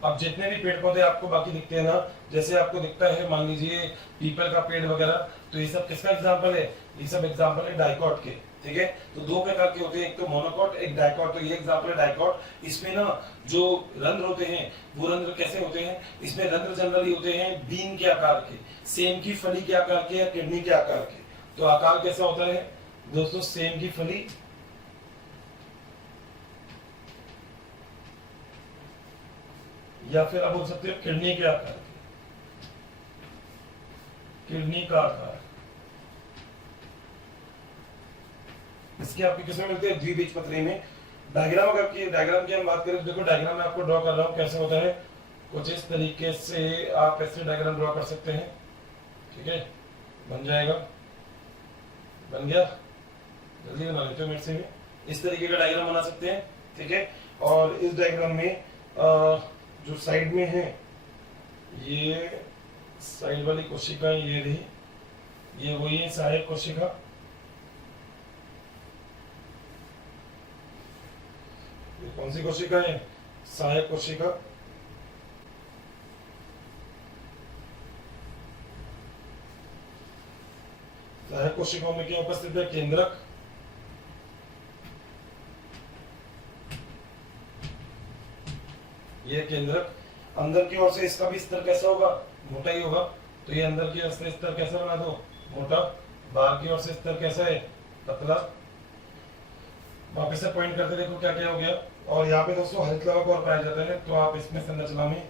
अब जितने भी पेड़ पौधे आपको बाकी दिखते हैं ना, जैसे आपको दिखता है मान लीजिए पीपल का पेड़ वगैरह, तो ये सब किसका एग्जांपल है, ये सब एग्जांपल है डाइकॉट के, ठीक है। तो दो प्रकार के होते हैं, एक तो मोनोकॉट, एक डाइकॉट। तो ये एग्जांपल है डाइकॉट। इसमें ना जो रंध्र होते हैं वो रंध्र कैसे होते हैं, इसमें रंध्र जनरली होते हैं बीन के आकार के, सेम की फली के आकार के या किडनी के आकार के। तो आकार कैसा होता है दोस्तों, सेम की फली या फिर आप बोल सकते हो किडनी के आकार के, किडनी का आकार। इसके आपके किसमें मिलते हैं, द्विबीजपत्री में। डायग्राम अगर की डायग्राम की हम बात करें तो देखो डायग्राम में आपको ड्रॉ कर रहा हूं, कैसे होता है कुछ इस तरीके से आप ऐसे डायग्राम ड्रॉ कर सकते हैं, ठीक है, बन जाएगा, बन गया, जल्दी बना लेते हो मेरे से भी। इस तरीके का डायग्राम बना सकते हैं, ठीक है। और इस डायग्राम में जो साइड में है, ये साइड वाली कोशिका ये रही, ये वही है सहायक कोशिका, ये कौन सी कोशिका है, सहायक कोशिका। सहायक कोशिकाओं में क्या उपस्थित है, केंद्रक, ये केंद्रक। अंदर की ओर से इसका भी स्तर कैसा होगा, मोटा ही होगा, तो ये अंदर की ओर से स्तर कैसा बना दो, मोटा। बाहर की ओर से स्तर कैसा है, पतला। वापस से पॉइंट करते देखो क्या क्या हो गया। और यहाँ पे दोस्तों हरित लवक और पाया जाता है, तो आप इसमें संरचना में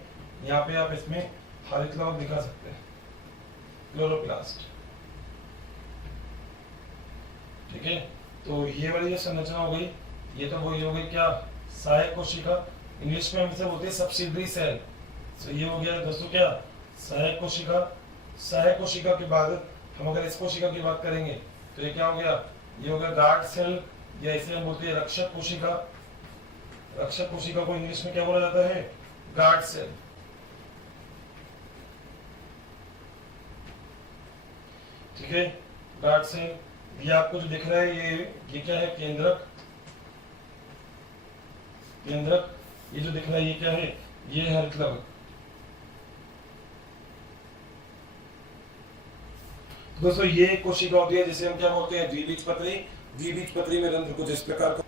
यहाँ पे आप इसमें हरित लवक दिखा सकते हैं, क्लोरोप्लास्ट, ठीक है। तो ये वाली जो संरचना हो गई, ये तो वही हो गई क्या, सहायक कोशिका, इंग्लिश में हम इसे बोलते हैं सब्सिडरी सेल। तो ये हो गया दोस्तों क्या, सहायक कोशिका। सहायक कोशिका के बाद हम अगर इस कोशिका की बात करेंगे तो ये क्या हो गया, ये हो गया गार्ड सेल, या इसे हम बोलते हैं रक्षक कोशिका। रक्षक कोशिका को इंग्लिश में क्या बोला जाता है, गार्ड सेल, ठीक है, गार्ड सेल। ये आपको जो दिख रहा है ये क्या है, केंद्रक, केंद्रक। ये जो दिख रहा है ये क्या है, ये हरित लवक। दोस्तों ये एक कोशिका होती है जिसे हम क्या बोलते हैं, द्विबीजपत्री। द्विबीजपत्री में रंध्र कुछ इस प्रकार का।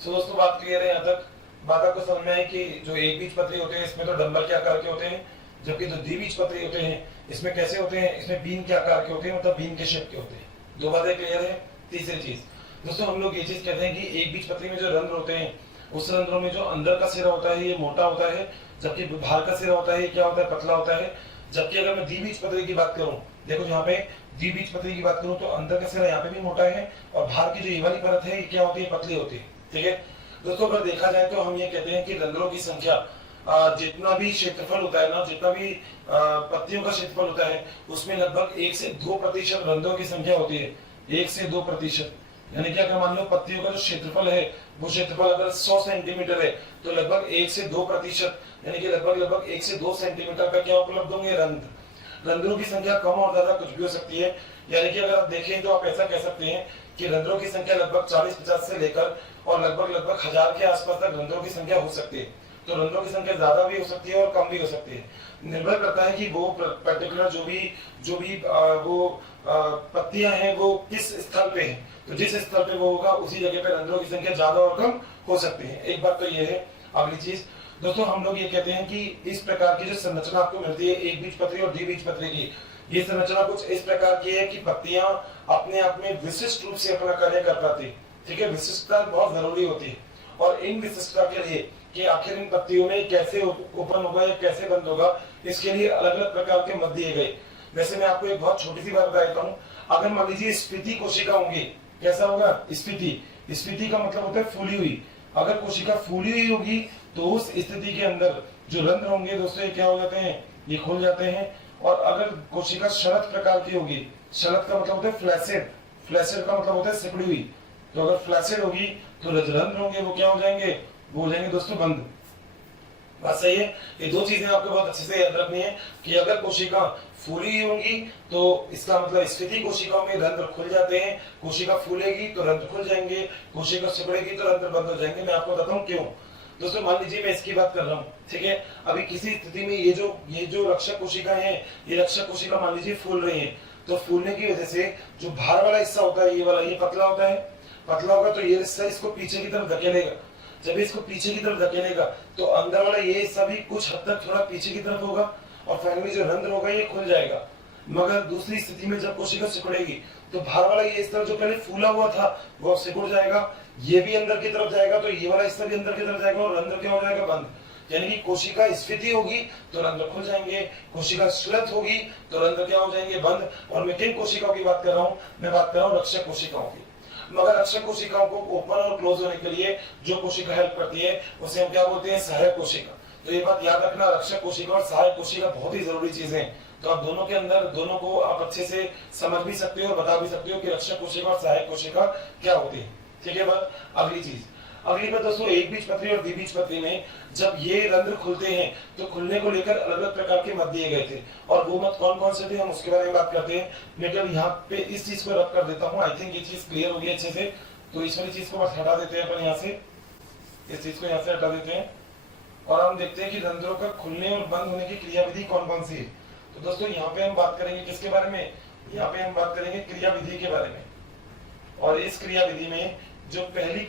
सो दोस्तों बात क्लियर है यहाँ तक। बात आपको समझ में आई कि जो एक बीजपत्री होते हैं इसमें तो डंबल के आकार के होते हैं, जबकि जो द्विबीजपत्री होते हैं इसमें कैसे होते हैं, इसमें बीन के आकार के होते हैं, मतलब बीन के शेप के होते हैं। दो बातें क्लियर है। तीसरी चीज दोस्तों हम लोग ये चीज कहते हैं कि एक बीजपत्री में जो रंध्र होते हैं उस रंध्रों में जो अंदर का सिरा होता है ये मोटा होता है, जबकि बाहर का सिरा होता है ये क्या होता है, पतला होता है। जबकि अगर मैं द्विबीजपत्री की बात करूं, देखो यहाँ पे द्विबीजपत्री की बात करूं तो अंदर का सिरा यहाँ पे भी मोटा है और बाहर की जो ये वाली परत है ये क्या होती है, पतली होती है, ठीक है। दोस्तों अगर देखा जाए तो हम ये कहते हैं कि रंध्रों की संख्या जितना भी क्षेत्रफल होता है ना, जितना भी पत्तियों का क्षेत्रफल होता है उसमें लगभग 1 से 2% रंध्रों की संख्या होती है, 1 से 2%। यानी कि अगर मान लो पत्तियों का जो क्षेत्रफल है वो क्षेत्रफल अगर 100 सेंटीमीटर है तो लगभग 1 से 2%, यानी कि लगभग 1 से 2 सेंटीमीटर का क्या उपलब्ध होंगे, रंध्र। रंध्रों की संख्या कम और ज्यादा कुछ भी हो सकती है। यानी कि अगर आप देखें तो आप ऐसा कह सकते हैं कि रंध्रों की संख्या लगभग 40-50 से लेकर और लगभग 1000 के आसपास तक रंध्रों की संख्या हो सकती है। तो रंध्रों की संख्या ज्यादा भी हो सकती है और कम भी हो सकती है, निर्भर करता है कि वो पर्टिकुलर जो भी वो पत्तियां हैं वो किस स्थल पे हैं। तो जिस स्थल पे वो होगा उसी जगह पे रंध्रों की संख्या ज्यादा और कम हो सकती है। एक बात तो ये है। अगली चीज दोस्तों हम लोग ये कहते हैं कि इस प्रकार की जो संरचना आपको मिलती है एक बीजपत्री और द्विबीजपत्री की, ये संरचना कुछ इस प्रकार की है कि पत्तियां अपने आप में विशिष्ट रूप से अपना कार्य कर पाती है, ठीक है। विशिष्टता बहुत जरूरी होती है और इन विशिष्टता के लिए कि आखिर इन पत्तियों में कैसे ओपन होगा या कैसे बंद होगा, इसके लिए अलग अलग प्रकार के मत दिए गए। वैसे मैं आपको एक बहुत छोटी सी बात बता देता हूँ। अगर मान लीजिए स्फीति कोशिका होंगी, कैसा होगा, स्फीति। स्फीति का मतलब होता है फूली हुई। अगर कोशिका फूली हुई होगी तो उस स्थिति के अंदर जो रंध्र होंगे दोस्तों ये क्या हो जाते हैं, ये खुल जाते हैं। और अगर कोशिका शरत प्रकार की होगी, शरत का मतलब होता है फ्लैसिड, फ्लैसिड का मतलब होता है सिकुड़ी हुई, तो अगर फ्लैसिड होगी तो जो रंध्र होंगे वो क्या हो जाएंगे, वो हो जाएंगे दोस्तों बंद। बात सही है। ये दो चीजें आपको बहुत अच्छे से याद रखनी है कि अगर कोशिका फूली होंगी तो इसका मतलब स्थिति कोशिकाओं में रंध्र खुल जाते हैं, कोशिका फूलेगी तो रंध्र खुल जाएंगे, कोशिका सिकुड़ेगी तो रंध्र बंद हो जाएंगे। मैं आपको बताता हूँ क्यों। दोस्तों मान लीजिए मैं इसकी बात कर रहा हूँ, ठीक है। अभी किसी स्थिति में ये जो रक्षक कोशिकाएं हैं, ये रक्षक कोशिका मान लीजिए फूल रही है, तो फूलने की वजह से जो बाहर वाला हिस्सा होता है, ये वाला, ये पतला होता है, पतला होगा तो ये हिस्सा इसको पीछे की तरफ धकेलेगा। जब इसको पीछे की तरफ धकेलेगा तो अंदर वाला ये हिस्सा भी कुछ हद तक थोड़ा पीछे की तरफ होगा और फाइनली जो रंध्र होगा ये खुल जाएगा। मगर दूसरी स्थिति में जब कोशिका सिकुड़ेगी तो बाहर वाला ये हिस्सा जो पहले फूला हुआ था वो सिकुड़ जाएगा, ये भी अंदर की तरफ जाएगा, तो ये वाला हिस्सा भी अंदर की तरफ जाएगा और रंध्र क्या हो जाएगा, बंद। यानी कि कोशिका स्फीति होगी तो रंध्र खुल जाएंगे, कोशिका श्वेत होगी तो रंध्र क्या हो जाएंगे, बंद। और मैं किन कोशिकाओं की बात कर रहा हूँ, मैं बात कर रहा हूँ रक्षक कोशिकाओं की। मगर रक्षक कोशिकाओं को ओपन और क्लोज होने के लिए जो कोशिका हेल्प करती है उसे हम क्या बोलते हैं, सहायक कोशिका। तो ये बात याद रखना, रक्षक कोशिका और सहायक कोशिका बहुत ही जरूरी चीजें हैं। तो आप दोनों के अंदर, दोनों को आप अच्छे से समझ भी सकते हो और बता भी सकते हो कि रक्षक कोशिका और सहायक कोशिका क्या होती है, ठीक है। बात अगली बात दोस्तों, एक बीजपत्री और द्विबीजपत्री में जब ये रंध्र खुलते हैं तो खुलने को लेकर अलग अलग प्रकार के मत दिए गए थे, और वो मत कौन कौन से थे हम उसके बारे में बात करते हैं। मैं कल यहाँ पे इस चीज को रख कर देता हूँ, आई थिंक ये चीज क्लियर होगी अच्छे से। तो इस वाली चीज को बस हटा देते हैं अपन यहाँ से, इस चीज को यहाँ से हटा देते हैं और हम देखते हैं कि रंध्रों का खुलने और बंद होने की क्रियाविधि कौन कौन सी है। तो दोस्तों यहाँ पे हम बात करेंगे किसके बारे में, यहाँ पे हम बात करेंगे क्रियाविधि के बारे में। और इस क्रियाविधि में जो पहली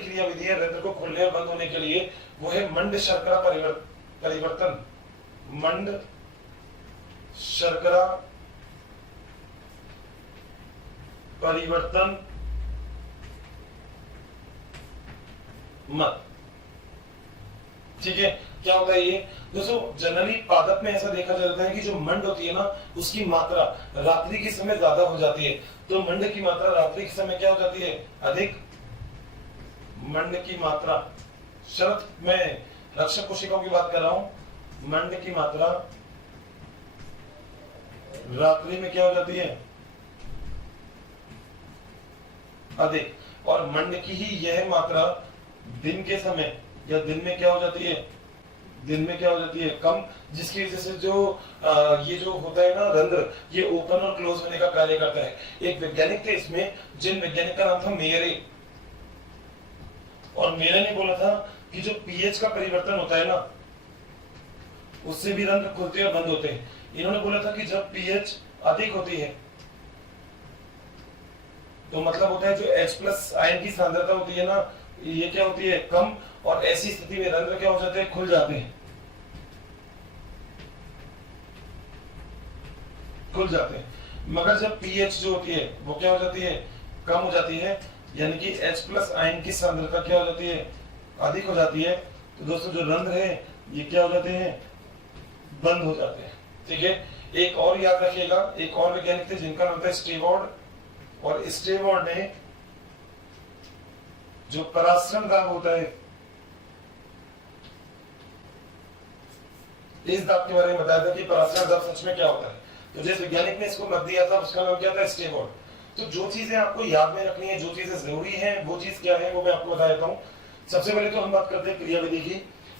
क्रियाविधि है रंध्र को खुलने और बंद होने के लिए, वो है मंड शर्करा परिवर्तन। मंड शर्करा परिवर्तन मत, ठीक है। क्या होता है ये दोस्तों, जनरली पादप में ऐसा देखा जाता है कि जो मंड होती है ना, उसकी मात्रा रात्रि के समय ज्यादा हो जाती है। तो मंड की मात्रा रात्रि के समय क्या हो जाती है, अधिक। मंड की मात्रा, शरत मैं रक्षक कोशिकाओं की बात कर रहा हूं, मंड की मात्रा रात्रि में क्या हो जाती है, अधिक। और मंड की ही यह मात्रा दिन के समय या दिन में क्या हो जाती है, कम, जिसकी वजह से जो ये जो होता है ना रंध्र, ये ओपन और क्लोज होने का कार्य करता है। एक वैज्ञानिक थे इसमें, जिन वैज्ञानिक का नाम था मेयरे, और मेयरे ने बोला था कि जो पीएच का परिवर्तन होता है ना, उससे भी रंध्र खुलते और बंद होते हैं। इन्होंने बोला था कि जब पीएच अधिक होती है तो मतलब होता है जो H+ आयन की सांद्रता होती है ना, ये क्या होती है, कम, और ऐसी स्थिति में रंध्र क्या हो जाते हैं, खुल जाते हैं, मगर जब pH जो होती है वो क्या हो जाती है, कम हो जाती है, यानी कि H+ आयन की सांद्रता क्या हो जाती है, अधिक हो जाती है। तो दोस्तों जो रंध्र है ये क्या हो जाते हैं, बंद हो जाते हैं, ठीक है। एक और याद रखिएगा, एक और वैज्ञानिक थे जिनका नाम था स्टेवॉर्ड, और स्टेवॉर्ड ने जो पराश्रम दाब होता है, इस दाब के बारे में बताया था कि पराश्रम दाब सच में क्या होता है। तो जिस वैज्ञानिक ने इसको मत दिया था उसका नाम क्या था, स्टेवॉर्ड। तो जो चीजें आपको याद में रखनी है, जो चीजें जरूरी हैं, वो चीज क्या है वो मैं आपको बता देता हूँ। सबसे पहले तो हम बात करते हैं क्रियाविधि की।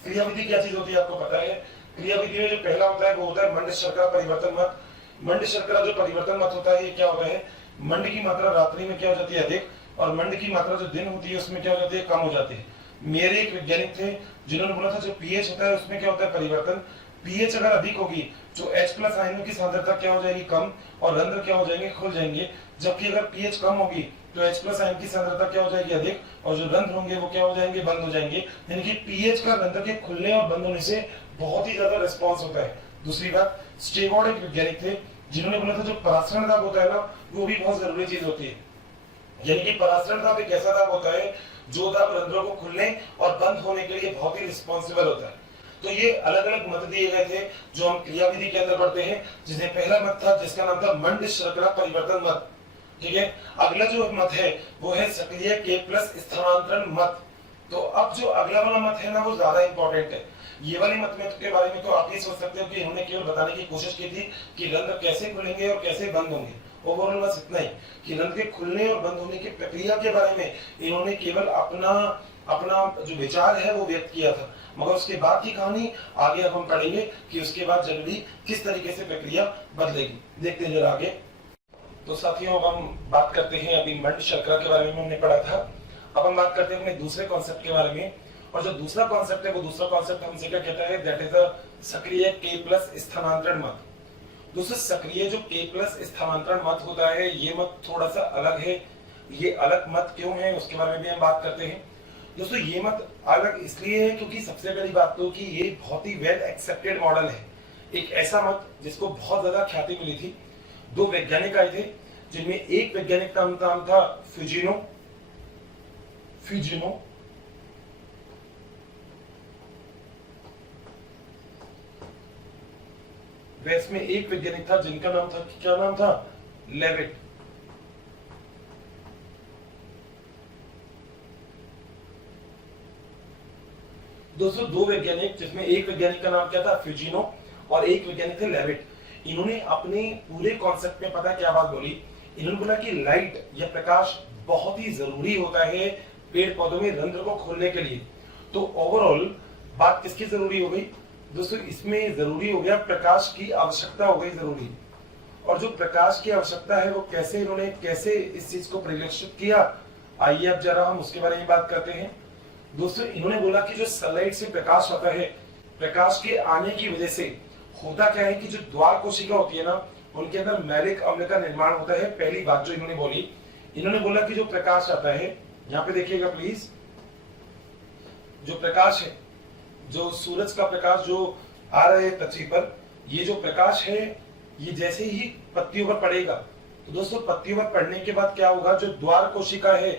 क्रियाविधि क्या चीज होती है आपको पता है। क्रियाविधि में जो पहला होता है वो होता है मंड शर्करा परिवर्तन मत। मंड शर्करा जो परिवर्तन मत होता है, ये क्या होता है, मंड की मात्रा रात्रि में क्या हो जाती है, अधिक, और मंड की मात्रा जो दिन होती है उसमें क्या हो जाती है, कम हो जाती है। मेरे एक वैज्ञानिक थे जिन्होंने बोला था जो पीएच होता है उसमें क्या होता है, परिवर्तन। पीएच अगर अधिक होगी तो H+ आयनों की सांद्रता क्या हो जाएगी, कम, और रंध्र क्या हो जाएंगे, खुल जाएंगे। जबकि अगर पीएच कम होगी तो H+ आयन की सांद्रता क्या हो जाएगी, अधिक, और जो रंध्र होंगे वो क्या हो जाएंगे, बंद हो जाएंगे। यानी कि पीएच का रंध्र के खुलने और बंद होने से बहुत ही ज्यादा रिस्पॉन्स होता है। दूसरी बात, स्टेवॉर्ड एक वैज्ञानिक थे जिन्होंने बोला था जो परासरण दाब होता है ना, वो भी बहुत जरूरी चीज होती है। यानी कि परासरण दाब एक ऐसा दाब होता है जो दाब रंध्रों को खुलने और बंद होने के लिए बहुत ही रिस्पॉन्सिबल होता है। तो ये अलग अलग मत दिए गए थे जो हम क्रियाविधि के अंदर पढ़ते हैं, जिसमें पहला मत था जिसका नाम था मंड शर्करा परिवर्तन मत, ठीक है। अगला जो मत है वो है सक्रिय K+ स्थानांतरण मत। तो अब जो अगला वाला मत है ना, वो ज्यादा इंपॉर्टेंट है। ये वाले मत के बारे में तो आप ये सोच सकते हो कि इन्होंने केवल बताने की कोशिश की थी कि रंध्र कैसे खुलेंगे और कैसे बंद होंगे, ओवरऑल बस इतना ही कि रंध्र के खुलने और बंद होने की प्रक्रिया के बारे में इन्होंने केवल अपना अपना जो विचार है वो व्यक्त किया था, मगर उसके बाद की कहानी आगे अब हम पढ़ेंगे कि उसके बाद जनरली किस तरीके से प्रक्रिया बदलेगी। देखते हैं जरा आगे। तो साथियों, अब हम बात करते हैं, अभी मंड शर्करा के बारे में हमने पढ़ा था, अब हम बात करते हैं अपने दूसरे कॉन्सेप्ट के बारे में। और जो दूसरा कॉन्सेप्ट है वो दूसरा कॉन्सेप्ट हमसे क्या कहता है, दैट इज अ सक्रिय K+ स्थानांतरण मत। दोस्तों सक्रिय जो K+ स्थानांतरण मत होता है, ये मत थोड़ा सा अलग है। ये अलग मत क्यों है उसके बारे में भी हम बात करते हैं। दोस्तों ये मत अलग इसलिए है क्योंकि सबसे पहली बात तो कि ये बहुत ही वेल एक्सेप्टेड मॉडल है, एक ऐसा मत जिसको बहुत ज्यादा ख्याति मिली थी। दो वैज्ञानिक आए थे जिनमें एक वैज्ञानिक का नाम था फ्यूजिनो वैसे में एक वैज्ञानिक था जिनका नाम था, क्या नाम था, लेविट। दोस्तों दो वैज्ञानिक, जिसमें एक वैज्ञानिक का नाम क्या था, फ्यूजिनो, और एक वैज्ञानिक थे लेविट। इन्होंने अपने पूरे कॉन्सेप्ट में पता क्या बात बोली, इन्होंने बोला कि लाइट या प्रकाश बहुत ही जरूरी होता है पेड़ पौधों में रंध्र को खोलने के लिए। तो ओवरऑल बात किसकी जरूरी हो गई दोस्तों, इसमें जरूरी हो गया प्रकाश की आवश्यकता हो गई जरूरी। और जो प्रकाश की आवश्यकता है वो कैसे इस चीज को परिलक्षित किया, आइए अब जरा हम उसके बारे में बात करते हैं। दोस्तों इन्होंने बोला कि जो सनलाइट से प्रकाश आता है, प्रकाश के आने की वजह से होता क्या है कि जो द्वार कोशिका होती है ना, उनके अंदर मैलिक अम्ल का निर्माण होता है। पहली बात जो इन्होंने बोली, इन्होंने बोला कि जो प्रकाश आता है, यहाँ पे देखिएगा प्लीज, जो प्रकाश है, जो सूरज का प्रकाश जो आ रहा है पृथ्वी पर, ये जो प्रकाश है ये जैसे ही पत्तियों पर पड़ेगा, तो दोस्तों पत्तियों पर पड़ने के बाद क्या होगा, जो द्वार कोशिका है,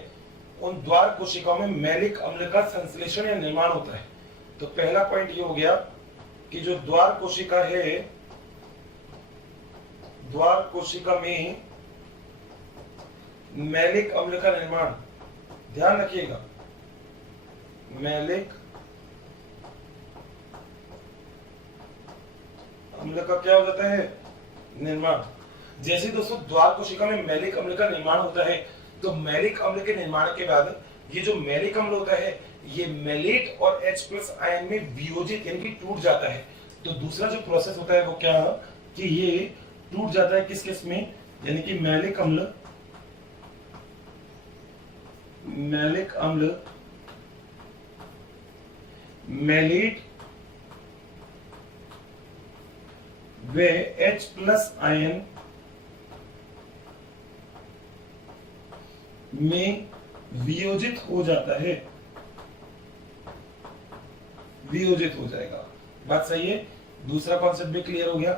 उन द्वार कोशिकाओं में मैलिक अम्ल का संश्लेषण या निर्माण होता है। तो पहला पॉइंट ये हो गया कि जो द्वार कोशिका है, द्वार कोशिका में मैलिक अम्ल का निर्माण, ध्यान रखिएगा, मैलिक अम्ल का क्या हो जाता है, निर्माण। जैसे दोस्तों द्वार कोशिका में मैलिक अम्ल का निर्माण होता है, तो मैलिक अम्ल के निर्माण के बाद ये जो मैलिक अम्ल होता है, ये मैलेट और H+ आयन में वियोजित यानी कि टूट जाता है। तो दूसरा जो प्रोसेस होता है वो क्या है कि ये टूट जाता है किस किस में, यानी कि मैलिक अम्ल मैलेट व H+ आयन में वियोजित हो जाता है, वियोजित हो जाएगा। बात सही है, दूसरा कॉन्सेप्ट भी क्लियर हो गया।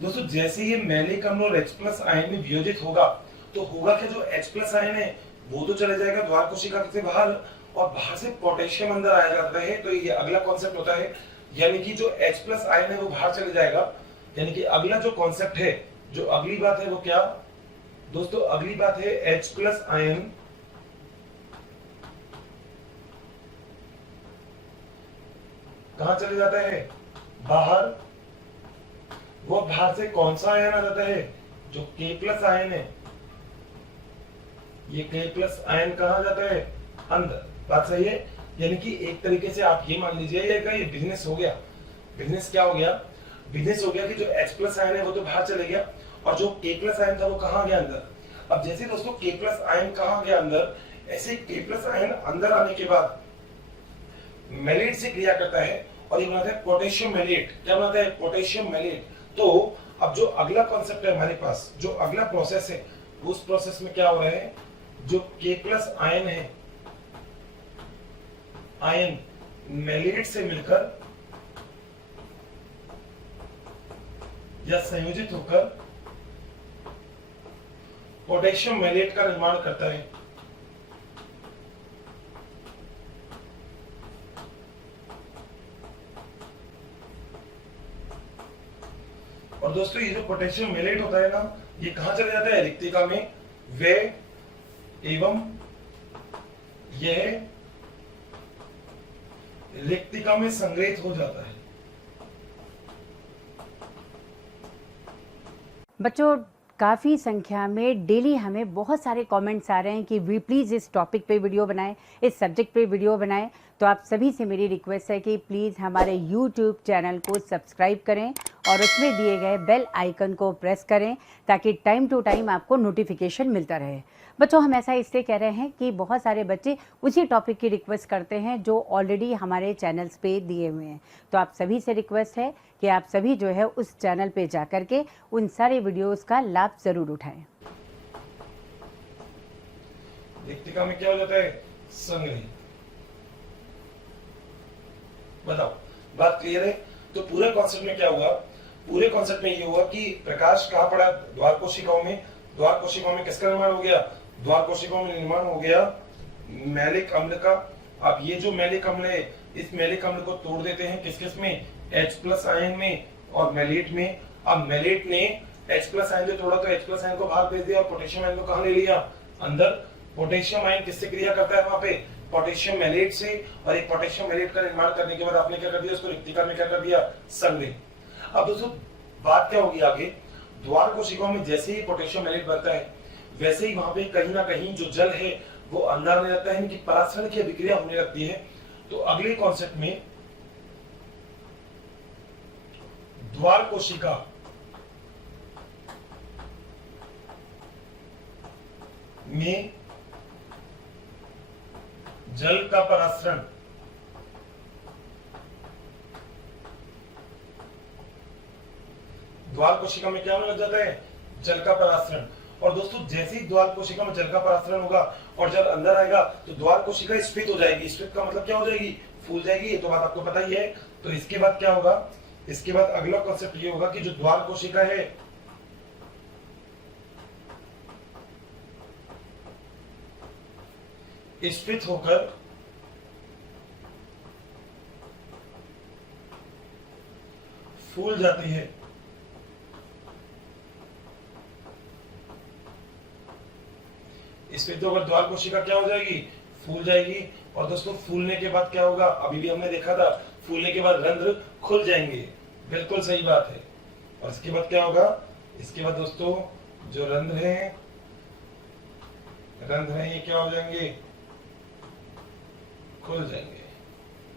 दोस्तों जैसे ये मैलिक अम्ल और H+ आयन में वियोजित होगा, तो होगा क्या, जो H+ आयन है वो तो चले जाएगा द्वार कोशिका से बाहर, और बाहर से पोटेशियम अंदर आया जाता है। तो ये अगला कॉन्सेप्ट होता है, यानी कि जो H+ आयन है वो बाहर चले जाएगा। यानी कि अगला जो कॉन्सेप्ट है, जो अगली बात है वो क्या दोस्तों, अगली बात है H+ आयन कहां चले जाता है, बाहर। वो बाहर से कौन सा आयन आ जाता है, जो K+ आयन है, ये K+ आयन कहां जाता है, अंदर। बात सही है, यानी कि एक तरीके से आप ये मान लीजिए ये बिजनेस हो गया। बिजनेस क्या हो गया, बिजनेस हो गया कि जो H+ आयन है वो तो बाहर चले गया, और जो K+ आयन था वो कहां गया, अंदर। अब जैसे दोस्तों K+ आयन कहां गया, अंदर, ऐसे K+ आयन अंदर आने के बाद मैलेट से क्रिया करता है और ये बनाता है पोटेशियम मैलेट। क्या बनाता है, पोटेशियम मैलेट। तो अब जो अगला कॉन्सेप्ट है हमारे पास, जो अगला प्रोसेस है, उस प्रोसेस में क्या हो रहा है, जो K+ आयन है, आयन मैलेट से मिलकर या संयोजित होकर पोटेशियम मैलेट का निर्माण करता है। और दोस्तों ये जो पोटेशियम मैलेट होता है ना, ये कहां चले जाता है, रिक्तिका में, वे एवं यह रिक्तिका में संग्रहित हो जाता है। बच्चों काफ़ी संख्या में डेली हमें बहुत सारे कमेंट्स आ रहे हैं कि वी प्लीज़ इस टॉपिक पे वीडियो बनाएं, इस सब्जेक्ट पे वीडियो बनाएं। तो आप सभी से मेरी रिक्वेस्ट है कि प्लीज़ हमारे यूट्यूब चैनल को सब्सक्राइब करें और उसमें दिए गए बेल आइकन को प्रेस करें ताकि टाइम टू टाइम आपको नोटिफिकेशन मिलता रहे। बच्चों, हम ऐसा इसलिए कह रहे हैं कि बहुत सारे बच्चे उसी टॉपिक की रिक्वेस्ट करते हैं जो ऑलरेडी हमारे चैनल्स पे दिए हुए हैं। तो आप सभी से रिक्वेस्ट है कि आप सभी जो है उस चैनल पे जा कर के उन सारे वीडियोस का लाभ ज़रूर उठाएं। रिक्तिका में क्या हो जाता है? संग्रही। बताओ, बात क्लियर है? तो पूरे कॉन्सेप्ट में क्या हुआ? पूरे कॉन्सेप्ट में ये हुआ कि प्रकाश कहाँ पड़ा? द्वार कोशिकाओं में। द्वार कोशिकाओं में किसका निर्माण हो गया? द्वार कोशिकाओं में निर्माण हो गया मैलिक अम्ल का। अब ये जो मैलिक अम्ल है, इस मैलिक अम्ल को तोड़ देते हैं किस किस में? H+ आयन में और मैलेट में। अब मैलेट ने H+ आयन जो तोड़ा तो H+ आयन को बाहर भेज दिया और पोटेशियम आयन को कहाँ ले लिया? अंदर। पोटेशियम आयन किससे क्रिया करता है वहां पे? पोटेशियम मैलेट से। और एक पोटेशियम मैलेट का निर्माण करने के बाद आपने क्या कर दिया? उसको रिक्तिका में क्या कर दिया? संग्रह। अब दोस्तों बात क्या होगी आगे? द्वार कोशिकाओं में जैसे ही पोटेशियम मैलेट बनता है वैसे ही वहां पे कहीं ना कहीं जो जल है वो अंदर आने लगता है, यानी कि परासरण की अभिक्रिया होने लगती है। तो अगले कॉन्सेप्ट में द्वार कोशिका में जल का परासरण द्वार कोशिका में क्या होने लग जाता है? जल का परासरण। और दोस्तों जैसे ही द्वार कोशिका में जल का परासरण होगा और जल अंदर आएगा तो द्वार कोशिका स्फीत हो जाएगी। स्फीत का मतलब क्या हो जाएगी? फूल जाएगी। ये तो बात आपको पता ही है। तो इसके बाद क्या होगा? इसके बाद अगला कॉन्सेप्ट ये होगा कि जो द्वार कोशिका है स्फीत होकर फूल जाती है। स्फीत होकर द्वार कोशिका क्या हो जाएगी? फूल जाएगी। और दोस्तों फूलने के बाद क्या होगा? अभी भी हमने देखा था, फूलने के बाद रंध्र खुल जाएंगे। बिल्कुल सही बात है। और इसके बाद क्या होगा? इसके बाद दोस्तों जो रंध्र हैं ये क्या हो जाएंगे? खुल जाएंगे,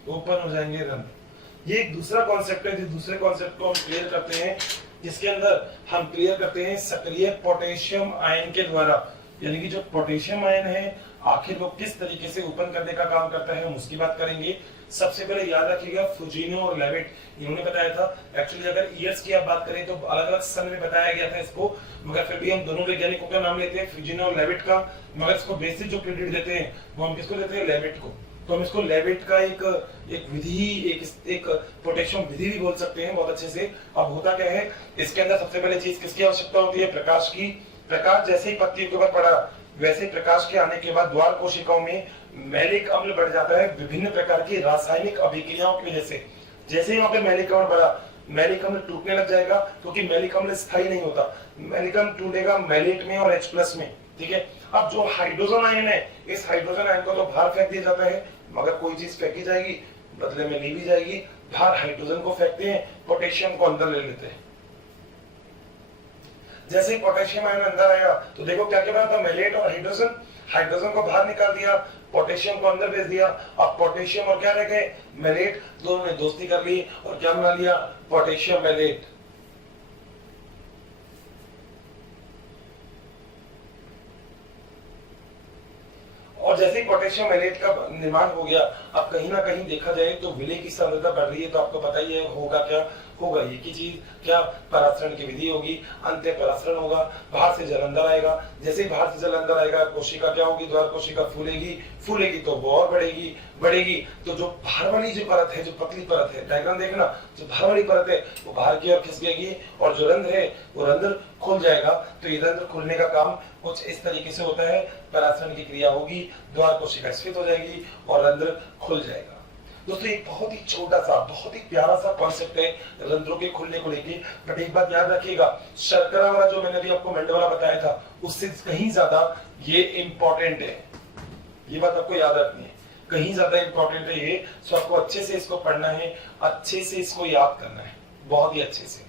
ओपन हो जाएंगे रंध्र। ये एक दूसरा कॉन्सेप्ट है। जिस दूसरे कॉन्सेप्ट को हम क्लियर करते हैं, जिसके अंदर हम क्लियर करते हैं सक्रिय पोटेशियम आयन के द्वारा। यानी कि जो पोटेशियम आयन है आखिर वो किस तरीके से ओपन करने का काम करता है, हम उसकी बात करेंगे। सबसे पहले याद रखिएगा फुजीनो और लेविट, इन्होंने बताया था। एक्चुअली अगर ईयर्स की आप बात करें तो अलग अलग सन में बताया गया था इसको, मगर फिर भी हम दोनों वैज्ञानिकों का नाम लेते हैं, फुजीनो और लेविट का। मगर इसको बेसिक जो क्रेडिट देते हैं वो हम किसको देते हैं? लेविट को। तो हम इसको लेविट का एक विधि, एक पोटेशियम विधि भी बोल सकते हैं बहुत अच्छे से। अब होता क्या है, इसके अंदर सबसे पहले चीज किसकी आवश्यकता होती है? प्रकाश की। प्रकाश जैसे ही पत्तियों के ऊपर पड़ा वैसे प्रकाश के आने के बाद द्वार कोशिकाओं में मैलिक अम्ल बढ़ जाता है विभिन्न प्रकार की रासायनिक अभिक्रियाओं की वजह से। जैसे ही वहां पे मैलिक अम्ल बढ़ा, मैलिक अम्ल टूटने लग जाएगा, क्योंकि मैलिक अम्ल स्थायी नहीं होता। मैलिक अम्ल टूटेगा मैलेट में और H+ में। ठीक है। अब जो हाइड्रोजन आयन है, इस हाइड्रोजन आयन को तो बाहर फेंक दिया जाता है, मगर कोई चीज फेंकी जाएगी बदले में ली भी जाएगी। बाहर हाइड्रोजन को फेंकते हैं, पोटेशियम को अंदर ले लेते हैं। जैसे ही पोटेशियम आयन अंदर आया तो देखो क्या क्या बना था? मैलेट और हाइड्रोजन। हाइड्रोजन को बाहर निकाल दिया, पोटेशियम को अंदर भेज दिया। अब पोटेशियम और क्या रह गए? मैलेट। दोनों ने दोस्ती कर ली और क्या बना लिया? Potassium malate. और जैसे ही पोटेशियम मैलेट का निर्माण हो गया, अब कहीं ना कहीं देखा जाए तो विलय की सांद्रता बढ़ रही है। तो आपको पता ही है होगा क्या? होगा एक ही चीज, क्या? परासरण की विधि होगी, अंत्य परासरण होगा, बाहर से जल अंदर आएगा। जैसे ही बाहर से जल अंदर आएगा कोशिका क्या होगी? द्वार कोशिका फूलेगी। फूलेगी तो वो और बढ़ेगी। बढ़ेगी तो जो बाहर वाली जो परत है, जो पतली परत है, डायग्राम देखना, जो बाहर वाली परत है वो बाहर की ओर खिसकेगी और जो रंध्र है वो रंध्र खुल जाएगा। तो ये रंध्र खुलने का काम कुछ इस तरीके से होता है। परासरण की क्रिया होगी, द्वार कोशिका स्फीत हो जाएगी और रंध्र खुल जाएगा। दोस्तों एक बहुत ही छोटा सा, बहुत ही प्यारा सा कॉन्सेप्ट है रंध्रों के खुलने को लेके। बट एक बात याद रखिएगा, शर्करा वाला जो मैंने अभी आपको मेंड वाला बताया था उससे कहीं ज्यादा ये इंपॉर्टेंट है। ये बात आपको याद रखनी है, कहीं ज्यादा इंपॉर्टेंट है ये। सो आपको अच्छे से इसको पढ़ना है, अच्छे से इसको याद करना है, बहुत ही अच्छे से।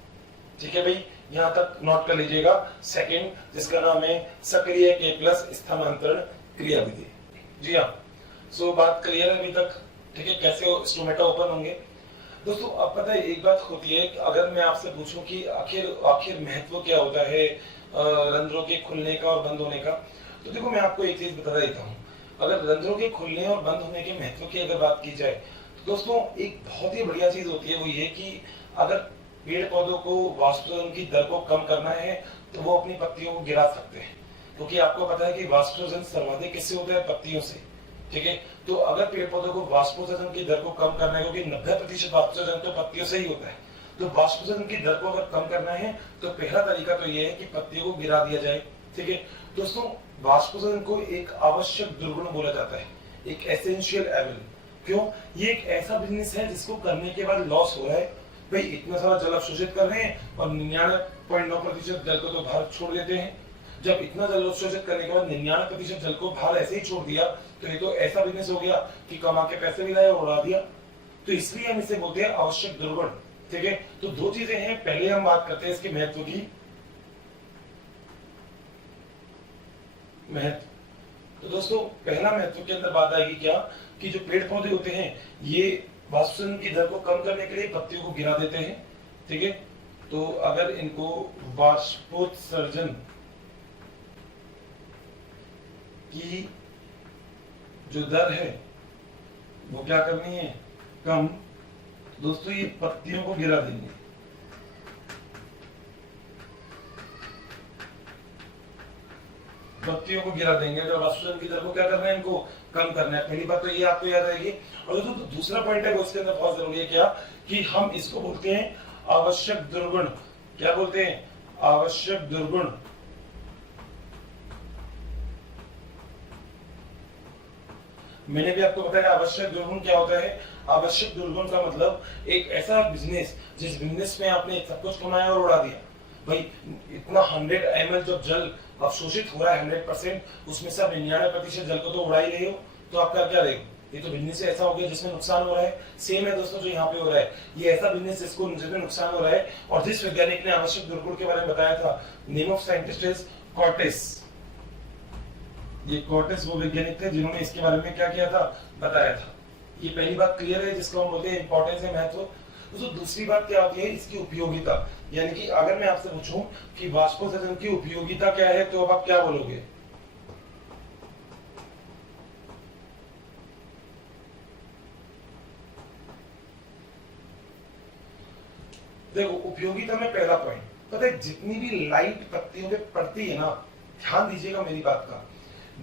ठीक है भाई, यहाँ तक नोट कर लीजिएगा। सेकंड, जिसका नाम है सक्रिय के प्लस स्थानांतरण क्रिया विधि। जी हाँ, सो बात क्लियर है अभी तक? ठीक है, कैसे स्टोमेटा ओपन होंगे दोस्तों। अब पता है एक बात होती है कि अगर मैं आपसे पूछूं कि आखिर महत्व क्या होता है रंध्रों के खुलने का और बंद होने का, तो देखो मैं आपको एक चीज बता देता हूँ। अगर रंध्रों के खुलने और बंद होने के महत्व की अगर बात की जाए तो दोस्तों एक बहुत ही बढ़िया चीज होती है, वो ये कि अगर पेड़ पौधों को वाष्पोत्सर्जन की दर को कम करना है तो वो अपनी पत्तियों को गिरा सकते हैं, क्योंकि आपको पता है कि वाष्पोत्सर्जन सर्वाधिक किससे होता है? पत्तियों से। ठीक है, तो अगर पेड़ पौधों को वाष्पोत्सर्जन की दर को कम करना है, क्योंकि 90% वाष्पोत्सर्जन तो पत्तियों से ही होता है, तो वाष्पोत्सर्जन की दर को अगर कम करना है तो पहला तरीका तो ये है कि पत्तियों को गिरा दिया जाए। ठीक है दोस्तों, वाष्पोत्सर्जन को एक आवश्यक दुर्गुण बोला जाता है, एक एसेंशियल एविल। क्यों? ये एक ऐसा बिजनेस है जिसको करने के बाद लॉस हो रहा है। भाई इतना सारा जल अवशोषित कर रहे हैं और 99.9% जल को तो बाहर छोड़ देते हैं। जब इतना जल अवशोषित करने के बाद 99% जल को बाहर ऐसे ही छोड़ दिया तो ये तो ऐसा बिजनेस हो गया कि कमा के पैसे भी लाए और उड़ा दिया। तो इसलिए हम इसे बोलते हैं आवश्यक दुर्गुण। ठीक है, तो दो चीजें हैं, पहले हम बात करते हैं इसके महत्व की। महत्व तो दोस्तों पहला महत्व के अंदर बात आएगी क्या कि जो पेड़ पौधे होते हैं ये वाष्पोत्सर्जन की दर को कम करने के लिए पत्तियों को गिरा देते हैं। ठीक है, तो अगर इनको वाष्पोत्सर्जन की जो दर है वो क्या करनी है? कम। दोस्तों ये पत्तियों को गिरा देंगे। पत्तियों को गिरा देंगे, जब वाष्पोत्सर्जन की दर को क्या करना है? इनको कम करना है। पहली बात तो ये आपको याद रहेगी। और दोस्तों तो दूसरा पॉइंट है वो इसके अंदर बहुत जरूरी है क्या कि हम इसको बोलते हैं आवश्यक दुर्गुण। क्या बोलते हैं? आवश्यक दुर्गुण। मैंने भी आपको बताया आवश्यक दुर्गुण क्या होता है। आवश्यक दुर्गुण का मतलब एक ऐसा बिजनेस जिस बिजनेस में आपने सब कुछ कमाया और उड़ा दिया। भाई इतना 100 ml जब जल अवशोषित हो रहा है 100%, उसमें से आप 99% जल को तो उड़ा ही रहे हो, तो आप कर क्या रहे हो? ये तो बिजनेस ऐसा हो गया जिसमें नुकसान हो रहा है। सेम है दोस्तों जो यहाँ पे हो रहा है, ये ऐसा बिजनेस जिसमें नुकसान हो रहा है। और जिस वैज्ञानिक ने आवश्यक दुर्गुण के बारे में बताया था, name of scientist is Cortes. ये कॉर्टेस वो वैज्ञानिक थे जिन्होंने इसके बारे में क्या किया था? बताया था। ये पहली बात क्लियर है जिसको हम बोलते हैं इंपॉर्टेंस है, महत्व। दोस्तों दूसरी बात क्या होती है? इसकी उपयोगिता। यानी कि अगर मैं आपसे पूछूं कि वाष्पोत्सर्जन की उपयोगिता क्या है तो अब आप क्या बोलोगे? देखो उपयोगिता में पहला पॉइंट पता है, जितनी भी लाइट पत्तियों पे पड़ती है ना, ध्यान दीजिएगा मेरी बात का,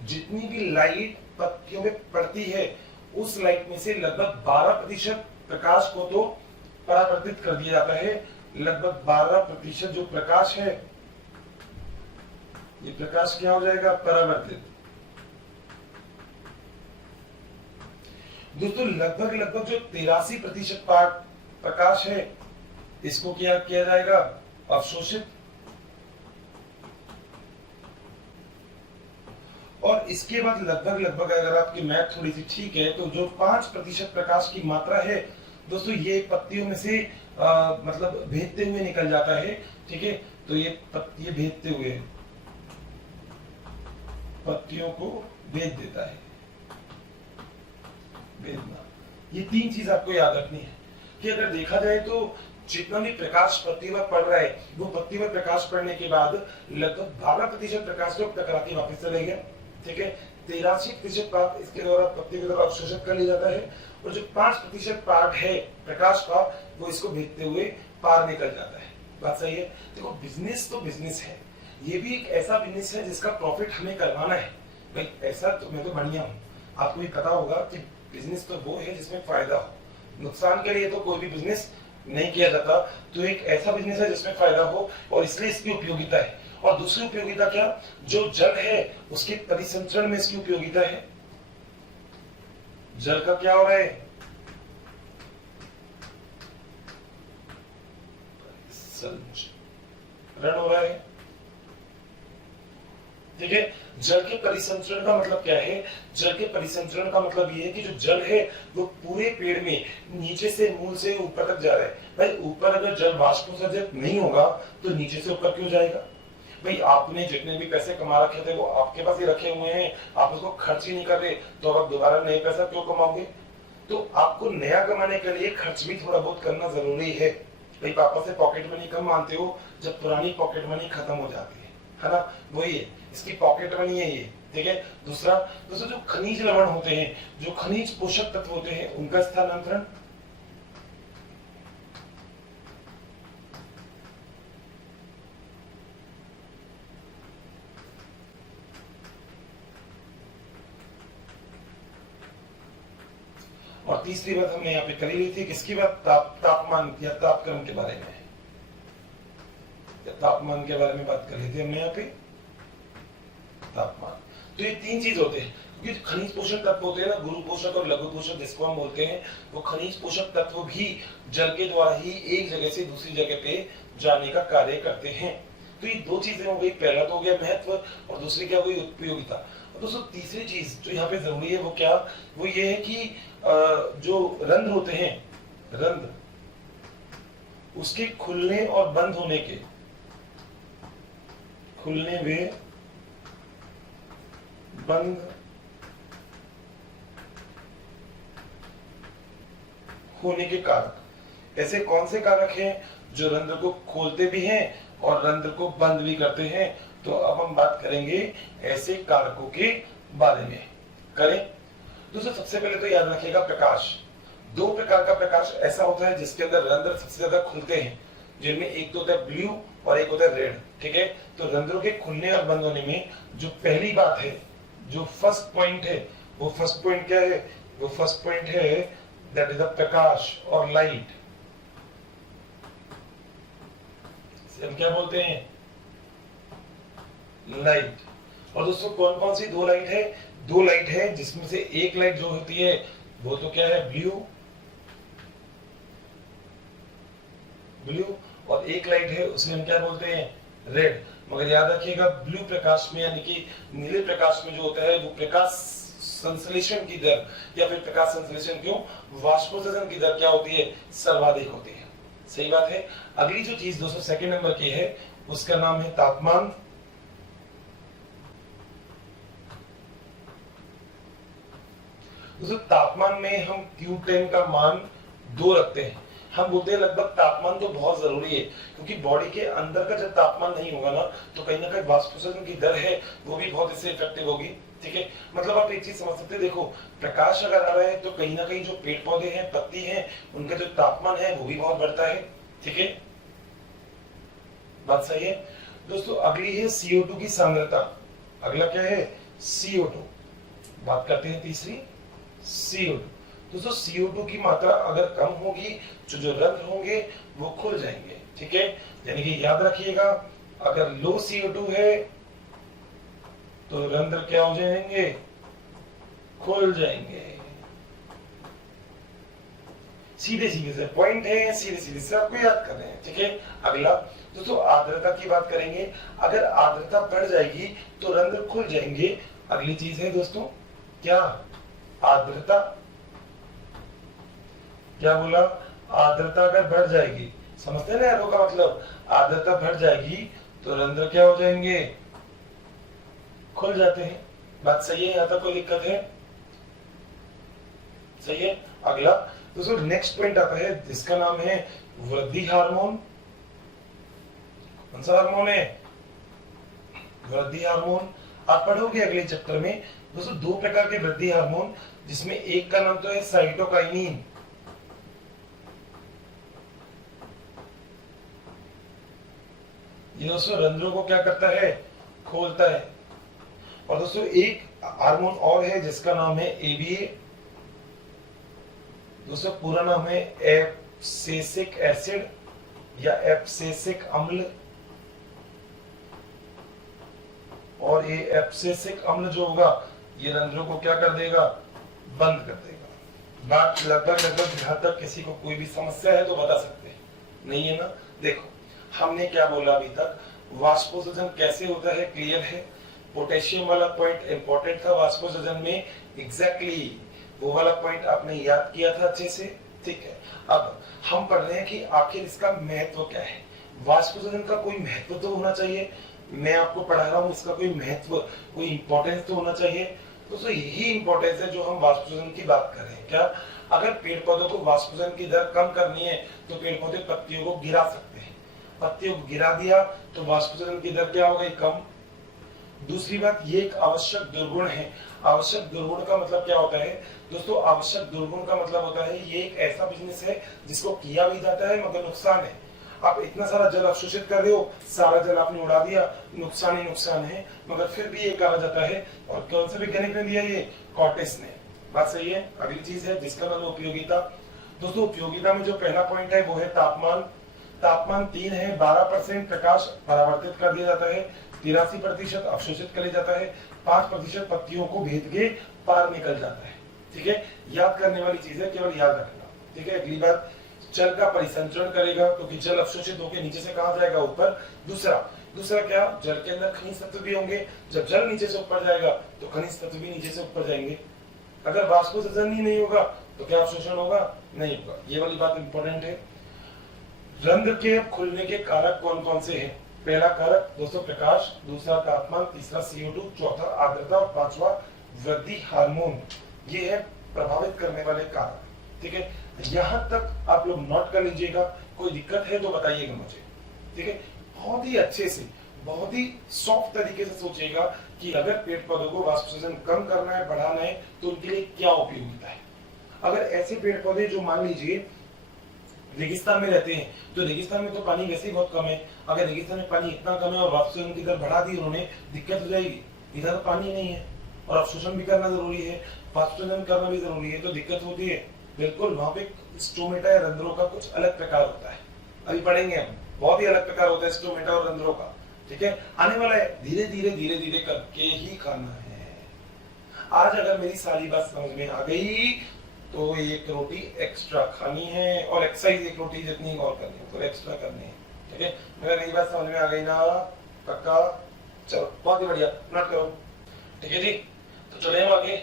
जितनी भी लाइट पत्तियों पे पड़ती है उस लाइट में से लगभग 12% प्रकाश को तो परावर्तित कर दिया जाता है। लगभग 12% जो प्रकाश है ये प्रकाश क्या हो जाएगा? परावर्तित। दोस्तों लगभग जो 83% प्रकाश है इसको क्या किया जाएगा? अवशोषित। और इसके बाद लगभग अगर आपकी मैथ थोड़ी सी ठीक है तो जो 5% प्रकाश की मात्रा है दोस्तों ये पत्तियों में से मतलब भेदते हुए निकल जाता है। ठीक है, तो ये भेदते हुए पत्तियों को भेद देता है। भेदना, ये तीन चीज आपको याद रखनी है कि अगर देखा जाए तो जितना भी प्रकाश पत्ती पर पड़ रहा है वो पत्ती पर प्रकाश पड़ने के बाद लगभग 12% प्रकाश को टकरा के वापस चले गया। ठीक है, 83% इसके द्वारा पत्ती की तरफ अवशोषित कर लिया जाता है और जो 5% पार्ट है प्रकाश का वो इसको भेजते हुए पार निकल जाता है। बात सही है? देखो बिजनेस तो बिजनेस है, ये भी एक ऐसा बिजनेस है जिसका प्रॉफिट हमें करवाना है। भाई ऐसा तो मैं तो बढ़िया हूँ, आपको भी पता होगा कि बिजनेस तो वो है जिसमें फायदा हो, नुकसान के लिए तो कोई भी बिजनेस नहीं किया जाता। तो एक ऐसा बिजनेस है जिसमें फायदा हो और इसलिए इसकी उपयोगिता है। और दूसरी उपयोगिता क्या? जो जल है उसके परिसंचरण में इसकी उपयोगिता है। जल का क्या हो रहा है? परिसंचरण हो रहा है। ठीक है। जल के परिसंचरण का मतलब क्या है? जल के परिसंचरण का मतलब ये है कि जो जल है वो पूरे पेड़ में नीचे से मूल से ऊपर तक जा रहा है। भाई ऊपर अगर जल वाष्पोत्सर्जित नहीं होगा तो नीचे से ऊपर क्यों जाएगा? भाई आपने जितने भी पैसे कमा रखे थे वो आपके पास ही रखे हुए हैं, आप उसको खर्च ही नहीं कर रहे, तो अब आप दोबारा नए पैसा क्यों कमाओगे? तो आपको नया कमाने के लिए खर्च भी थोड़ा बहुत करना जरूरी है। भाई पापा से पॉकेट मनी कम मानते हो जब पुरानी पॉकेट मनी खत्म हो जाती है ना? वही है, इसकी पॉकेट मनी है ये, ठीक है। दूसरा दोस्तों, जो खनिज लवण होते हैं, जो खनिज पोषक तत्व होते हैं, उनका स्थानांतरण। और तीसरी बात हमने यहाँ पे करी हुई थी, किसकी बात? तापमान या तापक्रम के बारे में, तापमान के बारे में बात कर रही थी हमने यहाँ पे, तापमान। तो ये तीन चीज होते हैं, क्योंकि खनिज पोषक तत्व होते हैं ना, गुरु पोषक और लघु पोषक जिसको हम बोलते हैं, वो खनिज पोषक तत्व भी जल के द्वारा ही एक जगह से दूसरी जगह पे जाने का कार्य करते हैं। तो ये दो चीजें हो गई, पहला तो हो गया महत्व और दूसरी क्या हो गई? उपयोगिता। और दोस्तों तीसरी चीज जो यहाँ पे जरूरी है वो क्या? वो ये है कि जो रंध्र होते हैं, रंध्र, उसके खुलने और बंद होने के, खुलने वे बंद होने के कारक। ऐसे कौन से कारक हैं जो रंध्र को खोलते भी हैं और रंध्र को बंद भी करते हैं? तो अब हम बात करेंगे ऐसे कारकों के बारे में। करें दोस्तों, सबसे पहले तो याद रखिएगा प्रकाश। दो प्रकार का प्रकाश ऐसा होता है जिसके अंदर रंध्र सबसे ज्यादा खुलते हैं, जिनमें एक तो होता है ब्लू और एक होता है रेड, ठीक है। तो रंध्रों के खुलने और बंद होने में जो पहली बात है, जो फर्स्ट पॉइंट है, वो फर्स्ट पॉइंट क्या है? वो फर्स्ट पॉइंट है दैट इज द प्रकाश और लाइट। हम क्या बोलते हैं? लाइट। और दोस्तों कौन कौन सी दो लाइट है? दो लाइट है जिसमें से एक लाइट जो होती है वो तो क्या है? ब्लू, ब्लू, और एक लाइट है उसमें हम क्या बोलते हैं? रेड। मगर याद रखिएगा ब्लू प्रकाश में यानी कि नीले प्रकाश में जो होता है वो प्रकाश संश्लेषण की दर या फिर प्रकाश संश्लेषण क्यों, वाष्पोत्सर्जन की दर क्या होती है? सर्वाधिक होती है। सही बात है। अगली जो चीज दोस्तों सेकंड नंबर की है उसका नाम है तापमान। दोस्तों तापमान में हम Q10 का मान 2 रखते हैं। हम बोलते हैं लगभग तापमान तो बहुत जरूरी है, क्योंकि बॉडी के अंदर का जब तापमान नहीं होगा ना तो कहीं ना कहीं वाष्पोत्सर्जन की दर है वो भी बहुत इससे इफेक्टिव होगी, ठीक है। मतलब आप एक चीज समझ सकते हैं, देखो प्रकाश अगर आ रहा है तो कहीं ना कहीं जो पेड़ पौधे हैं, पत्ती हैं, उनका जो तापमान है वो भी बहुत बढ़ता है, ठीक है। बात सही है दोस्तों। अगली है CO2 की सांद्रता। अगला क्या है? CO2। बात करते हैं तीसरी, CO2। दोस्तों CO2 की मात्रा अगर कम होगी तो जो रंध्र होंगे वो खुल जाएंगे, ठीक है। यानी कि याद रखिएगा अगर लो CO2 है तो रंध्र क्या हो जाएंगे? खुल जाएंगे। सीधे सीधे से पॉइंट है, सीधे सीधे से आपको याद कर रहे हैं, ठीक है। अगला दोस्तों आर्द्रता की बात करेंगे। अगर आर्द्रता बढ़ जाएगी तो रंध्र खुल जाएंगे। अगली चीज है दोस्तों क्या? आर्द्रता। क्या बोला? आर्द्रता अगर बढ़ जाएगी, समझते हैं ना एरो का मतलब? आर्द्रता बढ़ जाएगी तो रंध्र क्या हो जाएंगे? खुल जाते हैं। बात सही है? यहां तक कोई दिक्कत है? सही है। अगला दोस्तों नेक्स्ट पॉइंट आता है जिसका नाम है वृद्धि हार्मोन। कौन सा हार्मोन है? वृद्धि हार्मोन। आप पढ़ोगे अगले चैप्टर में दोस्तों दो प्रकार के वृद्धि हार्मोन, जिसमें एक का नाम तो है साइटोकाइनिन। ये दोस्तों रंध्रों को क्या करता है? खोलता है। और दोस्तों एक हार्मोन और है जिसका नाम है ABA। दोस्तों पूरा नाम है एब्सिसिक एसिड या एब्सिसिक अम्ल। और ये एब्सिसिक अम्ल जो होगा ये रंध्रों को क्या कर देगा? बंद कर देगा। बात लगभग यहाँ तक किसी को कोई भी समस्या है तो बता सकते हैं, नहीं है ना? देखो हमने क्या बोला अभी तक? वाष्पोत्सर्जन कैसे होता है? क्लियर है। पोटेशियम वाला पॉइंट इंपॉर्टेंट था वाष्पोसर्जन में, एग्जैक्टली वो वाला पॉइंट आपने याद किया था अच्छे से, ठीक है। अब हम पढ़ रहे हैं कि आखिर इसका महत्व क्या है। वाष्पोसर्जन का कोई महत्व तो होना चाहिए, मैं आपको पढ़ा रहा हूँ, इसका कोई महत्व, कोई इंपॉर्टेंस तो होना चाहिए। दोस्तों यही इंपॉर्टेंस है जो हम वाष्पोसर्जन की बात कर रहे हैं। क्या अगर पेड़ पौधों को वाष्पोसर्जन की दर कम करनी है तो पेड़ पौधे पत्तियों को गिरा सकते हैं, पत्तियों को गिरा दिया तो वाष्पोसर्जन की दर क्या हो गई, कम। दूसरी बात, ये एक आवश्यक दुर्गुण है। आवश्यक दुर्गुण का मतलब क्या होता है दोस्तों? आवश्यक दुर्गुण का मतलब होता है ये एक ऐसा बिजनेस है जिसको किया भी जाता है मगर नुकसान है। आप इतना सारा जल अवशोषित कर रहे हो, सारा जल आपने उड़ा दिया, नुकसान ही नुकसान है, मगर फिर भी ये कहा जाता है। और कौन से वैज्ञानिक ने दिया ये? कॉर्टेस ने। बात सही है। अगली चीज है जिसका मतलब उपयोगिता। दोस्तों उपयोगिता में जो पहला पॉइंट है वो है तापमान। तापमान 3 है। 12% प्रकाश परावर्तित कर दिया जाता है, 83% अवशोषित कर लिया जाता है, 5% पत्तियों को भेद के पार निकल जाता है, ठीक है। याद करने वाली चीज है, केवल याद रखना, ठीक है। अगली बात, जल का परिसंचरण करेगा क्योंकि जल अवशोषित होकर नीचे से कहां जाएगा? ऊपर। दूसरा क्या? जल के अंदर खनिज तत्व भी होंगे। जब जल नीचे से ऊपर जाएगा तो खनिज तत्व भी नीचे से ऊपर जाएंगे। अगर वाष्पोसर्जन ही नहीं होगा तो क्या अवशोषण होगा? नहीं होगा। ये वाली बात इंपॉर्टेंट है। रंध्र के खुलने के कारक कौन कौन से हैं? पहला कारक दोस्तों प्रकाश, दूसरा तापमान, तीसरा CO2, चौथा आर्द्रता और पांचवा वृद्धि हार्मोन। ये है प्रभावित करने वाले कारक, ठीक है। यहाँ तक आप लोग नोट कर लीजिएगा, कोई दिक्कत है तो बताइएगा मुझे, ठीक है। बहुत ही अच्छे से, बहुत ही सॉफ्ट तरीके से सोचिएगा कि अगर पेड़ पौधों को वाष्पोसर्जन कम करना है, बढ़ाना है, तो उनके लिए क्या उपयोगिता है। अगर ऐसे पेड़ पौधे जो मान लीजिए रेगिस्तान में रहते हैं, तो रेगिस्तान में तो पानी वैसे ही बहुत कम है, अगर रेगिस्तान में पानी इतना कम है और वाष्पोसर्जन की दर बढ़ा दी उन्होंने, दिक्कत हो जाएगी। इधर तो पानी नहीं है और अवशोषण भी करना जरूरी है, वाष्पोसर्जन करना भी जरूरी है, तो दिक्कत होती है। बिल्कुल वहां पे स्टोमेटा या रंध्रों का कुछ अलग प्रकार होता है, अभी पढ़ेंगे हम। बहुत ही अलग प्रकार होता है स्टोमेटा और रंध्रों का, ठीक है। आने वाला है, धीरे धीरे करके ही खाना है। आज अगर मेरी सारी बात समझ में आ गई तो एक रोटी एक्स्ट्रा खानी है और एक्सरसाइज एक रोटी जितनी और करनी है तो एक्स्ट्रा करनी है, ठीक है। अगर मेरी बात समझ में आ गई ना, पक्का? चलो बहुत ही बढ़िया, नोट करो, ठीक है जी। तो चले हम आगे।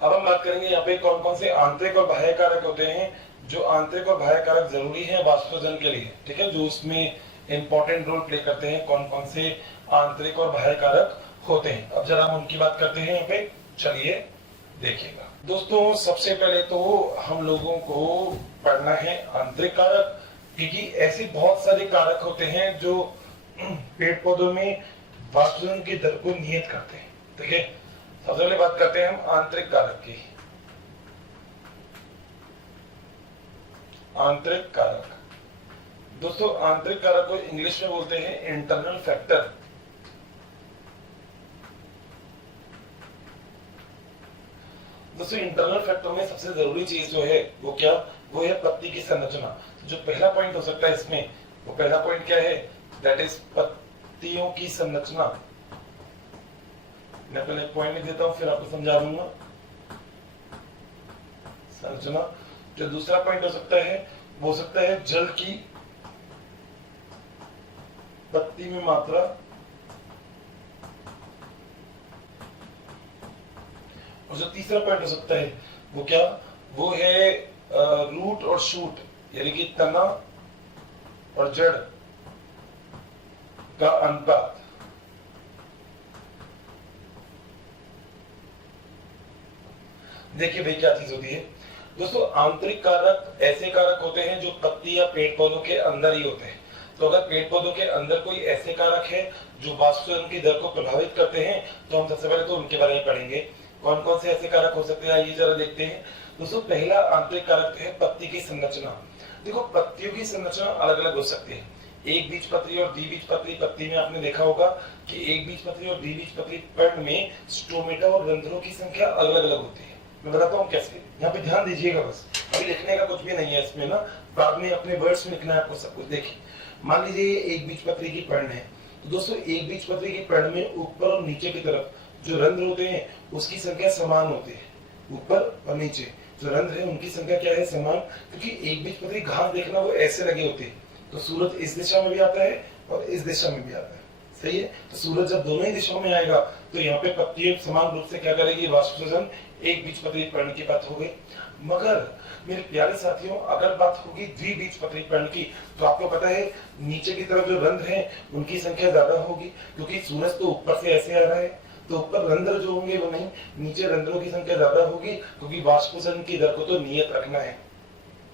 अब हम बात करेंगे यहाँ पे कौन कौन से आंतरिक और बाह्य कारक होते हैं जो आंतरिक और बाह्य कारक जरूरी है वाष्पोसर्जन के लिए, ठीक है, जो उसमें इंपॉर्टेंट रोल प्ले करते हैं। कौन कौन से आंतरिक और बाह्य कारक होते हैं, अब जरा हम उनकी बात करते हैं यहाँ पे। चलिए देखिएगा दोस्तों, सबसे पहले तो हम लोगों को पढ़ना है आंतरिक कारक, क्योंकि ऐसे बहुत सारे कारक होते हैं जो पेड़ पौधों में वाष्पोसर्जन की दर को नियत करते हैं, ठीक है। सबसे पहले बात करते हैं हम आंतरिक कारक की। आंतरिक कारक दोस्तों, आंतरिक कारक को इंग्लिश में बोलते हैं इंटरनल फैक्टर। दोस्तों इंटरनल फैक्टर में सबसे जरूरी चीज जो है वो क्या? वो है पत्ती की संरचना। जो पहला पॉइंट हो सकता है इसमें, वो पहला पॉइंट क्या है? दैट इज पत्तियों की संरचना। मैं पहले पॉइंट लिख देता हूं फिर आपको समझा दूंगा। संरचना। जो दूसरा पॉइंट हो सकता है वो हो सकता है जल की पत्ती में मात्रा। और जो तीसरा पॉइंट हो सकता है वो क्या? वो है रूट और शूट, यानी कि तना और जड़ का अनुपात। देखिए भाई क्या चीज होती है दोस्तों, आंतरिक कारक ऐसे कारक होते हैं जो पत्ती या पेड़ पौधों के अंदर ही होते हैं। तो अगर पेड़ पौधों के अंदर कोई ऐसे कारक है जो वाष्पोसर्जन की दर को प्रभावित करते हैं, तो हम सबसे पहले तो उनके बारे में पढ़ेंगे। कौन कौन से ऐसे कारक हो सकते हैं आइए जरा देखते हैं। दोस्तों पहला आंतरिक कारक है पत्ती की संरचना। देखो पत्तियों की संरचना अलग अलग हो सकती है, एक बीजपत्री और द्विबीजपत्री पत्ती में आपने देखा होगा कि एक बीजपत्री और द्विबीजपत्री पर्ण में स्टोमेटा और रंध्रों की संख्या अलग अलग होती है। मैं बताता हूँ कैसे, यहाँ पे ध्यान दीजिएगा, बस अभी लिखने का कुछ भी नहीं है इसमें ना, बाद में अपने वर्ड्स में लिखना है आपको सब कुछ। देखिए मान लीजिए एक बीजपत्री की पर्ण है, तो दोस्तों एक बीजपत्री की पर्ण में ऊपर और नीचे की तरफ जो रंध्र होते हैं उसकी संख्या समान होती है। ऊपर और नीचे जो रंध्र है उनकी संख्या क्या है? समान। क्योंकि एक बीजपत्री घास देखना वो ऐसे लगे होते हैं, तो सूरज इस दिशा में भी आता है और इस दिशा में भी आता है, सही है। तो सूरज जब दोनों ही दिशाओं में आएगा तो यहाँ पे पत्ती समान रूप से क्या करेगी, वाष्पोत्सर्जन एक बीजपत्री पर्ण की बात हो गई। मगर मेरे प्यारे साथियों, अगर बात होगी द्विबीजपत्री पर्ण की, तो आपको पता है नीचे की तरफ जो रंध्र हैं उनकी संख्या ज्यादा होगी, क्योंकि सूरज तो ऊपर से ऐसे आ रहा है, तो ऊपर रंध्र जो होंगे वो नहीं, नीचे रंध्रों की संख्या ज्यादा होगी, क्योंकि वाष्पोत्सर्जन की दर को तो नियत रखना है।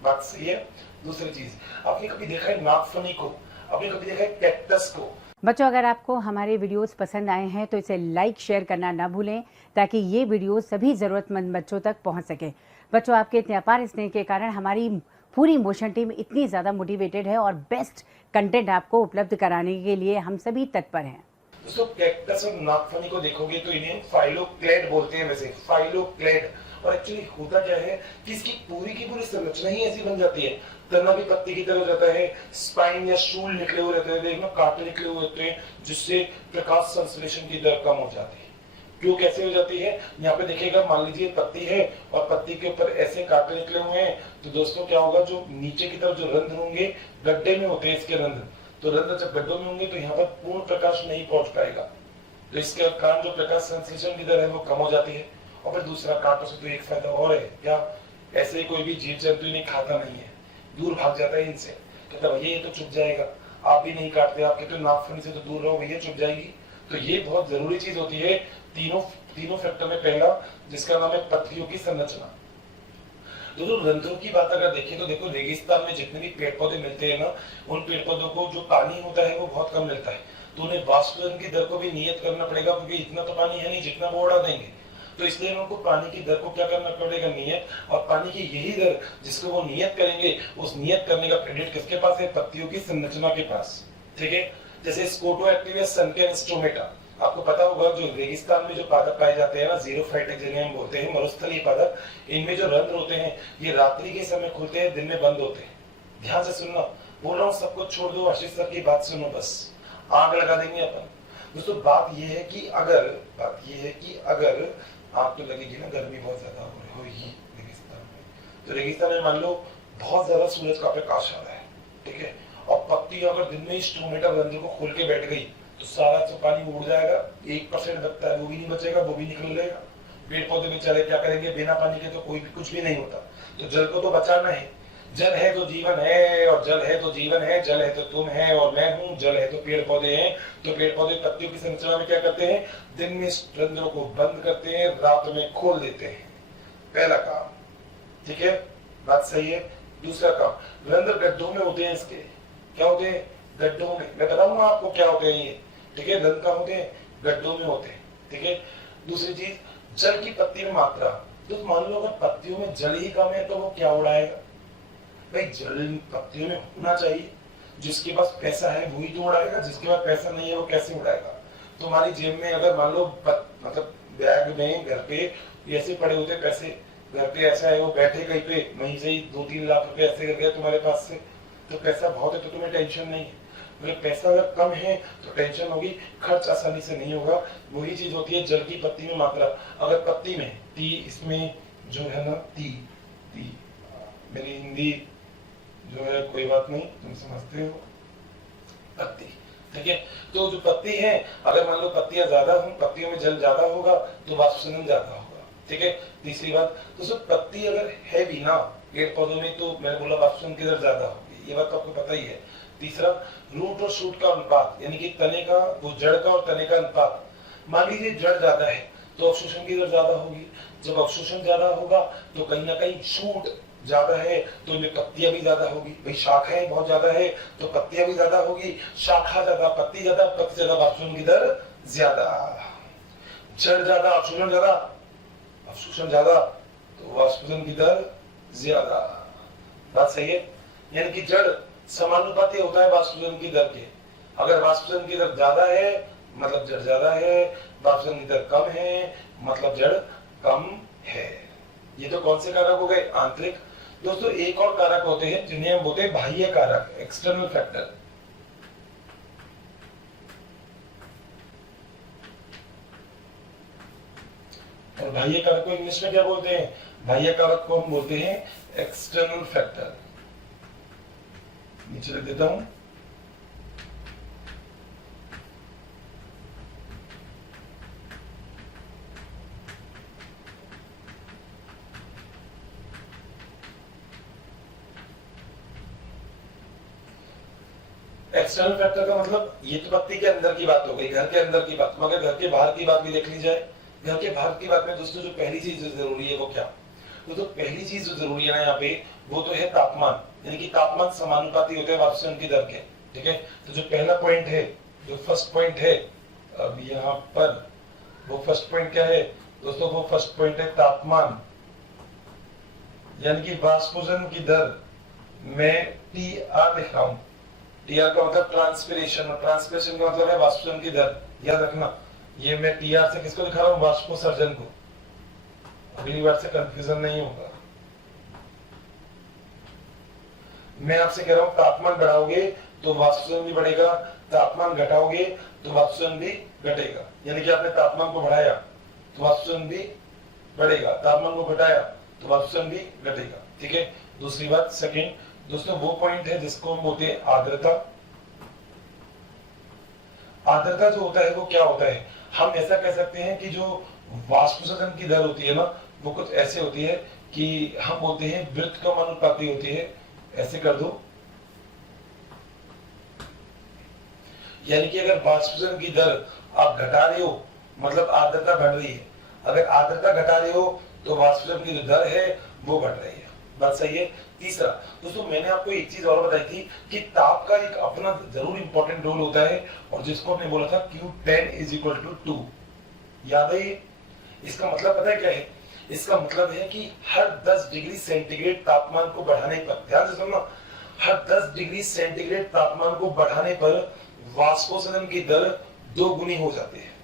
बात सही है। दूसरी चीज, आपने कभी देखा है नागफनी को, आपने कभी देखा है कैक्टस को। बच्चों, अगर आपको हमारे वीडियोस पसंद आए हैं तो इसे लाइक शेयर करना ना भूलें, ताकि ये वीडियो सभी ज़रूरतमंद बच्चों तक पहुंच सके। बच्चों, आपके इतने अपार स्नेह के कारण हमारी पूरी मोशन टीम इतनी ज़्यादा मोटिवेटेड है और बेस्ट कंटेंट आपको उपलब्ध कराने के लिए हम सभी तत्पर हैं। दोस्तों, कैक्टस और नागफनी को देखोगे तो इन्हें फाइलोक्लेड बोलते हैं, वैसे फाइलोक्लेड। और एक्चुअली होता क्या है कि इसकी पूरी की पूरी संरचना ही ऐसी बन जाती है, तना भी पत्ती की तरह हो जाता है, स्पाइन या शूल निकले हुए रहते हैं, देखना कांटे निकले हुए होते हैं, जिससे प्रकाश संश्लेषण की दर कम हो जाती है। क्यों, कैसे हो जाती है, यहाँ पे देखिएगा, मान लीजिए पत्ती है और पत्ती के ऊपर ऐसे कांटे निकले हुए हैं, तो दोस्तों क्या होगा, जो नीचे की तरफ जो रंध्र होंगे, गड्ढे में होते हैं इसके रंध्र, तो रंध्र जब गड्ढों में होंगे तो यहाँ पर पूर्ण प्रकाश नहीं पहुंच पाएगा, तो इसके कारण जो प्रकाश संश्लेषण की दर है वो कम हो जाती है। और फिर दूसरा, कांटों से तो एक फायदा और है, क्या, ऐसे कोई भी जीव जंतु इन्हें खाता नहीं है, दूर भाग जाता है इनसे, कहता भैया ये तो चुप जाएगा, आप भी नहीं काटते, आप कहते नागफनी से तो दूर रहो भैया, चुप जाएगी। तो ये बहुत जरूरी चीज होती है तीनों फैक्टर में। पहला, जिसका नाम है पत्तियों की संरचना। दोस्तों, रंध्रों की बात अगर देखें तो देखो, रेगिस्तान में जितने भी पेड़ पौधे मिलते हैं ना, उन पेड़ पौधों को जो पानी होता है वो बहुत कम मिलता है, तो उन्हें वाष्पोत्सर्जन की दर को भी नियत करना पड़ेगा, क्योंकि इतना तो पानी है नहीं जितना वो उड़ा देंगे, तो इसलिए उनको पानी की दर को क्या करना पड़ेगा, नियत। और पानी की यही दर जिसको वो नियत करेंगे, उस नियत करने का क्रेडिट किसके पास है, पत्तियों की संरचना के पास। ठीक है, जैसे स्कोटोएक्टिवस सनकेन स्ट्रोमेटा, आपको पता होगा, जो रेगिस्तान में जो पादप पाए जाते हैं ना, जीरोफाइटिक जिन्हें हम बोलते हैं, मरुस्थलीय पादप, इनमें जो रंध्र होते हैं ये रात्रि के समय खुलते हैं, दिन में बंद होते हैं। ध्यान से सुनना, बोल रहा हूँ, सब कुछ छोड़ दो, आशीष सर की बात सुनो, बस आग लगा देंगे अपन। दोस्तों, बात ये है कि अगर आग तो लगेगी ना, गर्मी बहुत ज्यादा होगी रेगिस्तान में, तो रेगिस्तान में मान लो बहुत ज्यादा सूरज का प्रकाश आ रहा है, ठीक है, और पत्ती अगर दिन में स्ट्रोमेटा रंध्र को खोल के बैठ गई तो सारा जो पानी उड़ जाएगा, 1% बचता है वो भी नहीं बचेगा, वो भी निकल जाएगा। पेड़ पौधे बेचारे क्या करेंगे, बिना पानी के तो कोई भी कुछ भी नहीं होता, तो जल को तो बचाना है। जल है तो जीवन है, और जल है तो जीवन है, जल है तो तुम है और मैं हूँ, जल है तो पेड़ पौधे हैं। तो पेड़ पौधे पत्तियों की संरचना में क्या करते हैं, दिन में रंध्रों को बंद करते हैं, रात में खोल देते हैं, पहला काम। ठीक है, बात सही है। दूसरा काम, रंध्र गड्ढों में होते हैं, इसके क्या होते हैं, गड्ढों में, मैं बताऊंगा आपको क्या होते हैं ये, ठीक है, रंध्र कहाँ होते हैं, गड्ढों में होते हैं, ठीक है। दूसरी चीज, जल की पत्ती में मात्रा, तो मान लो अगर पत्तियों में जल ही कम है तो वो क्या उड़ाएगा, भाई जल पत्तियों में होना चाहिए, जिसके पास पैसा है वही तो उड़ाएगा, जिसके पास पैसा नहीं है वो कैसे उड़ाएगा। तुम्हारी जेब में अगर मान लो मतलब बैग में घर पे ऐसे पड़े होते पैसे, घर पे ऐसा है वो बैठे कहीं पे, वहीं से ही 2-3 लाख रुपए ऐसे कर गया तुम्हारे पास से, तो पैसा बहुत है तो तुम्हें टेंशन नहीं है। अगर पैसा अगर कम है तो टेंशन होगी, खर्च आसानी से नहीं होगा। वही चीज होती है जल की पत्ती में मात्रा। अगर पत्ती में ती, इसमें जो है ना ती, मेरी हिंदी जो है कोई बात नहीं, तुम समझते हो, पत्ती, ठीक है। तो जो पत्ती है, अगर मान लो पत्तियां ज्यादा हो, पत्तियों में जल ज्यादा होगा तो वाष्पोत्सर्जन ज्यादा होगा, ठीक है। तीसरी बात, तो सब पत्ती अगर है भी ना पेड़ पौधों में, तो मैंने बोला वाष्पोत्सर्जन की दर ज्यादा होगी, ये बात तो आपको पता ही है। तीसरा, रूट और शूट का अनुपात, यानी कि तने का, वो जड़ का और तने का अनुपात। मान लीजिए जड़ ज्यादा है तो अवशोषण की दर ज्यादा होगी, जब अवशोषण ज्यादा होगा तो कहीं ना कहीं शूट ज्यादा है तो इनमें पत्तियां भी ज्यादा होगी, भाई शाखाएं बहुत ज्यादा है तो पत्तियां भी ज्यादा होगी, शाखा ज्यादा पत्ती ज्यादा, पत्ती ज्यादा वाष्पोत्सर्जन की दर ज्यादा, जड़ ज्यादा अवशोषण ज्यादा, अवशोषण ज्यादा तो वाष्पोत्सर्जन की दर ज्यादा। बात सही है, यानी कि जड़ समानुपाती होता है वाष्पोत्सर्जन की दर के। अगर वाष्पोत्सर्जन की दर ज्यादा है मतलब जड़ ज्यादा है, वाष्पोत्सर्जन की दर कम है मतलब जड़ कम है। ये तो कौन से कारक हो गए, आंतरिक। दोस्तों, एक और कारक होते हैं जिन्हें हम बोलते हैं बाह्य कारक, एक्सटर्नल फैक्टर। और बाह्य कारक को इंग्लिश में क्या बोलते हैं, बाह्य कारक को हम बोलते हैं एक्सटर्नल फैक्टर। नीचे लिख देता हूं, एक्सटर्नल फैक्टर का मतलब ये तो बत्ती के अंदर की बात हो गई, घर के अंदर की बात, मगर घर के बाहर की बात भी देख ली जाए। घर के बाहर की बात में दोस्तों जो पहली चीज जो जरूरी है वो क्या, तो पहली चीज जो जरूरी है ना यहाँ पे वो तो है तापमान, यानी कि तापमान समानुपाती होते हैं वाष्पीकरण की दर के। ठीक है, तो जो पहला पॉइंट है, जो फर्स्ट पॉइंट है अब यहाँ पर, वो फर्स्ट पॉइंट क्या है दोस्तों, वो फर्स्ट पॉइंट है तापमान, यानी कि वाष्पोजन की दर। मैं टी आर लिख रहा हूँ, टी आर का मतलब ट्रांसपिरेशन, और ट्रांसपिरेशन का मतलब है वाष्पोजन की दर। याद रखना, ये मैं टी आर से किसको लिखा रहा हूँ, वाष्पोसर्जन को, अगली बार से कंफ्यूजन नहीं होगा। मैं आपसे कह रहा हूं तापमान बढ़ाओगे तो वाष्पोजन भी बढ़ेगा, तापमान घटाओगे तो वाष्पोजन भी घटेगा, यानी कि आपने तापमान को बढ़ाया तो वाष्पोजन भी बढ़ेगा, तापमान को घटाया तो वाष्पोजन भी घटेगा। ठीक है, दूसरी बात सेकंड दोस्तों वो पॉइंट है जिसको हम बोलते हैं आर्द्रता। आर्द्रता जो होता है वो क्या होता है, हम ऐसा कह सकते हैं कि जो वाष्पोसर्जन की दर होती है ना वो कुछ ऐसे होती है कि हम बोलते हैं वृत्त कम अनुपाती होती है, ऐसे कर दो, यानी कि अगर वाष्पोसर्जन की दर आप घटा रहे हो मतलब आर्द्रता बढ़ रही है, अगर आर्द्रता घटा रहे हो तो वाष्पोसर्जन की जो दर है वो बढ़ रही है। बात सही है। तीसरा दोस्तों मैंने आपको एक चीज और बताई थी कि ताप का एक अपना जरूर इंपॉर्टेंट रोल होता है, और जिसको हमने बोला था Q10 = 2। याद है ये? इसका मतलब पता है क्या है, इसका मतलब है कि हर 10 डिग्री सेंटीग्रेड तापमान को बढ़ाने पर, ध्यान से सुनना, हर 10 डिग्री सेंटीग्रेड तापमान को बढ़ाने पर वाष्पोसर्जन की दर 2 गुनी हो जाती है।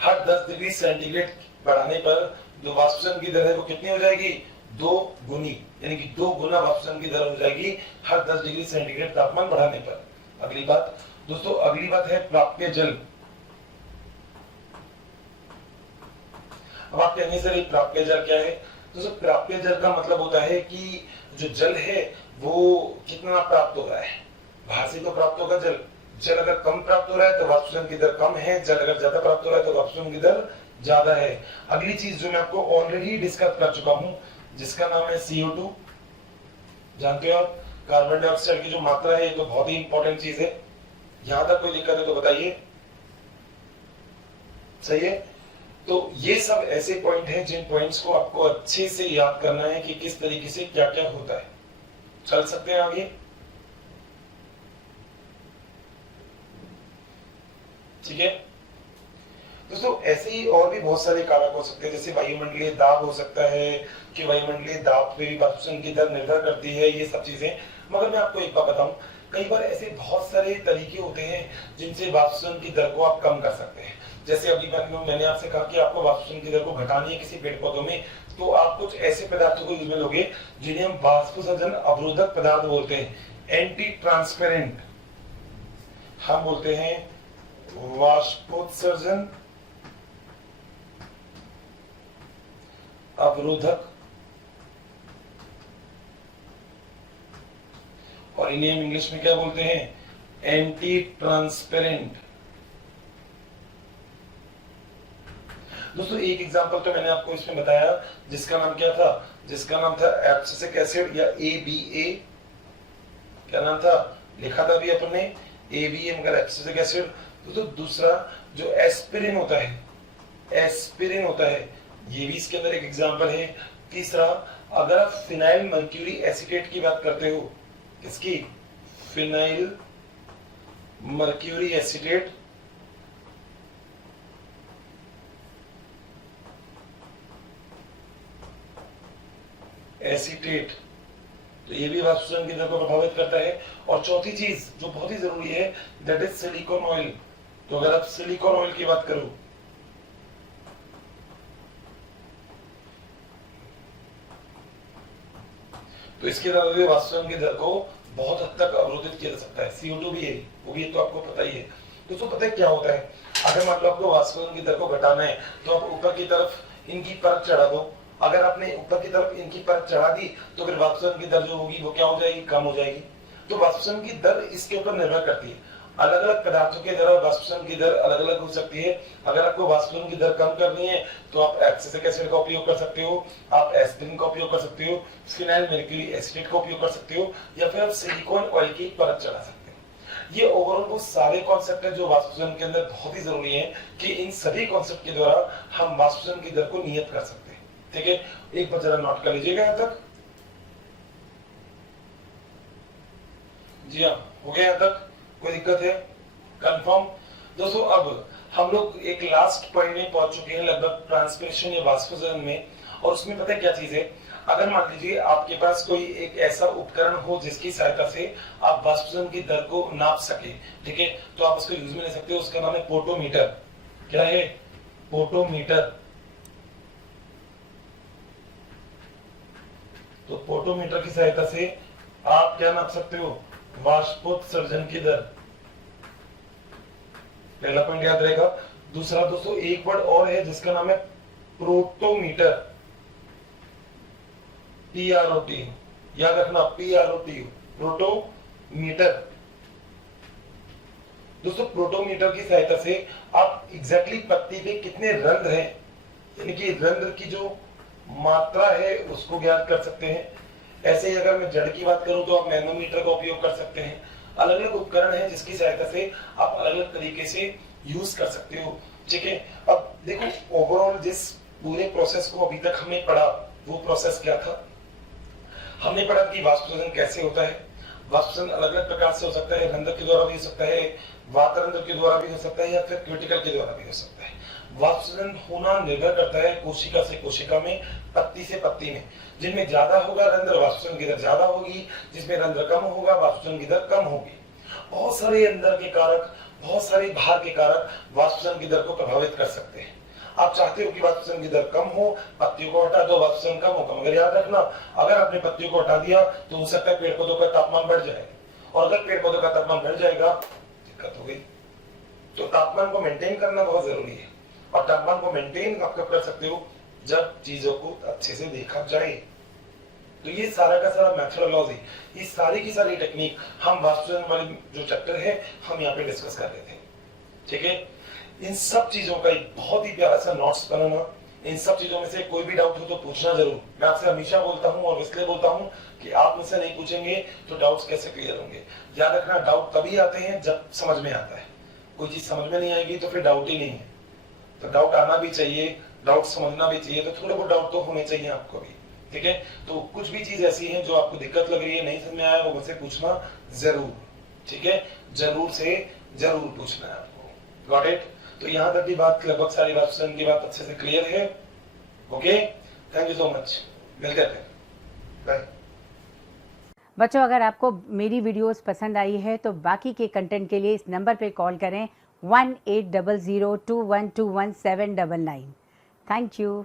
हर 10 डिग्री सेंटीग्रेड बढ़ाने पर जो वाष्पोसर्जन की दर है वो कितनी हो जाएगी, 2 गुनी, यानी कि 2 गुना वाष्पोसर्जन की दर हो जाएगी हर 10 डिग्री सेंटीग्रेड तापमान बढ़ाने पर। अगली बात दोस्तों, अगली बात है प्राप्य जल। अब आप कहेंगे सर प्राप्य जल क्या है, दोस्तों प्राप्य जल का मतलब होता है कि जो जल है वो कितना प्राप्त हो रहा है, बाहर से तो प्राप्त होगा जल, जल अगर कम प्राप्त हो रहा है तो वाष्पोसर्जन की दर कम है, जल अगर ज्यादा प्राप्त हो रहा है तो वाष्पोसर्जन की दर ज्यादा है। अगली चीज जो मैं आपको ऑलरेडी डिस्कस कर चुका हूं जिसका नाम है CO2, जानते हो आप, कार्बन डाइऑक्साइड की जो मात्रा है ये तो बहुत ही इंपॉर्टेंट चीज है। यहां तक कोई दिक्कत है तो बताइए, सही है। तो ये सब ऐसे पॉइंट हैं जिन पॉइंट्स को आपको अच्छे से याद करना है कि किस तरीके से क्या क्या होता है। चल सकते हैं आगे, ठीक है दोस्तों। ऐसे ही और भी बहुत सारे कारक हो सकते हैं, जैसे वायुमंडलीय दाब हो सकता है कि वायुमंडलीय दाब पे भी वाष्पोसर्जन की दर निर्भर करती है, ये सब चीजें। मगर मैं आपको एक बात बताऊं, कई बार ऐसे बहुत सारे तरीके होते हैं जिनसे वाष्पोसर्जन की दर को आप कम कर सकते हैं। जैसे अभी मैंने आपसे कहा कि आपको वाष्पोसर्जन की दर को घटानी है किसी पेड़ पौधों में, तो आप कुछ ऐसे पदार्थों को यूज में लोगे जिन्हें हम वाष्पोसर्जन अवरोधक पदार्थ बोलते हैं, एंटी ट्रांसपेरेंट, हम बोलते हैं वाष्पोत्सर्जन अवरोधक, और इन्हें हम इंग्लिश में क्या बोलते हैं, एंटी ट्रांसपेरेंट। दोस्तों एक एग्जांपल तो मैंने आपको इसमें बताया जिसका नाम क्या था, जिसका नाम था एब्सिसिक एसिड या ABA, क्या नाम था, लिखा था अभी अपने ABA मगर एब्सिसिक एसिड। तो दूसरा जो एस्पिरिन होता है, एस्पिरिन होता है, ये भी इसके अंदर एक एग्जांपल है। तीसरा अगर आप फिनाइल मर्क्यूरी एसीटेट की बात करते हो, किसकी, फिनाइल मर्क्यूरी एसीटेट, एसीटेट, तो ये भी वाष्पोसर्जन की दर को प्रभावित करता है। और चौथी चीज जो बहुत ही जरूरी है दैट इज सिलिकॉन ऑयल। तो अगर आप सिलिकॉन ऑयल की बात करो, तो इसके द्वारा भी वाष्पोसर्जन की दर को बहुत हद तक अवरोधित किया जा सकता है। CO2 भी है, वो भी तो आपको पता ही है। दोस्तों पता है क्या होता है, अगर मान लो आपको वाष्पोसर्जन की दर को घटाना है तो आप ऊपर की तरफ इनकी परत चढ़ा दो। अगर आपने ऊपर की तरफ इनकी परत चढ़ा दी तो फिर वाष्पोसर्जन की दर जो होगी वो क्या हो जाएगी, कम हो जाएगी। तो वाष्पोसर्जन की दर इसके ऊपर निर्भर करती है। अलग अलग पदार्थों की दर और वाष्पीकरण की दर अलग अलग हो सकती है। अगर आपको वाष्पीकरण की दर कम करनी है तो आप एब्सिसिक एसिड का उपयोग कर सकते हो, आप एस्पिरिन का उपयोग कर सकते हो, फिनाइल मेर्क्यूरी एसिटेट का उपयोग कर सकते हो, या फिर आप सिलिकॉन ऑयल की परत चढ़ा सकते हो। ये ओवरऑल वो सारे कॉन्सेप्ट है जो वाष्पीकरण के अंदर बहुत ही जरूरी है कि इन सभी कॉन्सेप्ट के द्वारा हम वाष्पीकरण की दर को नियत कर सकते हैं। ठीक है, एक बार जरा नोट कर लीजिएगा यहां तक। जी हाँ, हो गया यहाँ तक? कोई दिक्कत है? कंफर्म? दोस्तों अब हम लोग एक लास्ट पॉइंट में पहुंच चुके हैं लगभग ट्रांसपिरेशन या वाष्पीकरण में, और उसमें पता है क्या चीज है? अगर मान लीजिए आपके पास कोई एक ऐसा उपकरण हो जिसकी सहायता से आप वाष्पीकरण की दर को नाप सके, ठीक है, तो आप उसको यूज में ले सकते हो। उसका नाम है पोटोमीटर। क्या है? पोटोमीटर। तो पोटोमीटर की सहायता से आप क्या नाप सकते हो? वाष्पोत्सर्जन की दर। पहला पॉइंट याद रहेगा। दूसरा दोस्तों एक वर्ड और है जिसका नाम है प्रोटोमीटर। PROT, याद रखना, PROT, प्रोटोमीटर। दोस्तों प्रोटोमीटर की सहायता से आप एग्जैक्टली पत्ती पे कितने रंध्र हैं, यानी कि रंध्र की जो मात्रा है उसको ज्ञात कर सकते हैं। ऐसे ही अगर मैं जड़ की बात करूं तो आप मैनोमीटर का उपयोग कर सकते हैं। अलग अलग उपकरण हैं जिसकी सहायता से आप अलग अलग तरीके से यूज कर सकते हो। ठीक है, अब देखो ओवरऑल जिस पूरे प्रोसेस को अभी तक हमने पढ़ा वो प्रोसेस क्या था? हमने पढ़ा कि वाष्पीकरण कैसे होता है। वाष्पीकरण अलग अलग प्रकार से हो सकता है, रंध्र के द्वारा भी हो सकता है, वातरंध्र के द्वारा भी हो सकता है, या फिर क्यूटिकल के द्वारा भी हो सकता है। वाष्पीकरण होना निर्भर करता है कोशिका से कोशिका में, पत्ती से पत्ती में। जिनमें ज्यादा होगा रंध्र, वाष्पीकरण की दर ज्यादा होगी, जिसमें रंध्र कम होगा वाष्पीकरण की दर कम होगी। बहुत सारे अंदर के कारक, बहुत सारे बाहर के कारक वाष्पीकरण की दर को प्रभावित कर सकते हैं। आप चाहते हो कि वाष्पीकरण की दर कम हो, पत्तियों को हटा दो, वाष्पीकरण कम होगा, मगर याद रखना अगर आपने पत्तियों को हटा दिया तो हो सकता है पेड़ पौधों का तापमान बढ़ जाएगा, और अगर पेड़ पौधों का तापमान बढ़ जाएगा दिक्कत हो गई। तो तापमान को मेंटेन करना बहुत जरूरी है, और तापमान को मेंटेन आप कब कर सकते हो? जब चीजों को अच्छे से देखा जाए। तो ये सारा का सारा मेथोडोलॉजी, ये सारी की सारी टेक्निक हम वाष्पीकरण वाले जो चैप्टर है हम यहाँ पे डिस्कस कर रहे थे। ठीक है, इन सब चीजों का एक बहुत ही प्यारा सा नोट्स बनाना। इन सब चीजों में से कोई भी डाउट हो तो पूछना जरूर। मैं आपसे हमेशा बोलता हूँ और इसलिए बोलता हूँ कि आप मुझसे नहीं पूछेंगे तो डाउट्स कैसे क्लियर होंगे। याद रखना, डाउट तभी आते हैं जब समझ में आता है। कोई चीज समझ में नहीं आएगी तो फिर डाउट ही नहीं है। तो डाउट आना भी चाहिए, डाउट समझना भी चाहिए, तो थोड़ा बहुत डाउट तो होने चाहिए आपको भी। ठीक है, तो कुछ भी चीज ऐसी है जो आपको दिक्कत लग रही है, नहीं समझ में आया, वो मुझसे पूछना जरूर। ठीक है, जरूर से जरूर पूछना है आपको। Got it? तो यहाँ तक की बात, लगभग सारी वाष्पीकरण की बात अच्छे से क्लियर है। Okay, thank you so much, मिलते हैं, बाय। बच्चों अगर आपको मेरी वीडियोस पसंद आई है तो बाकी के कंटेंट के लिए इस नंबर पे कॉल करें 180021217999। Thank you.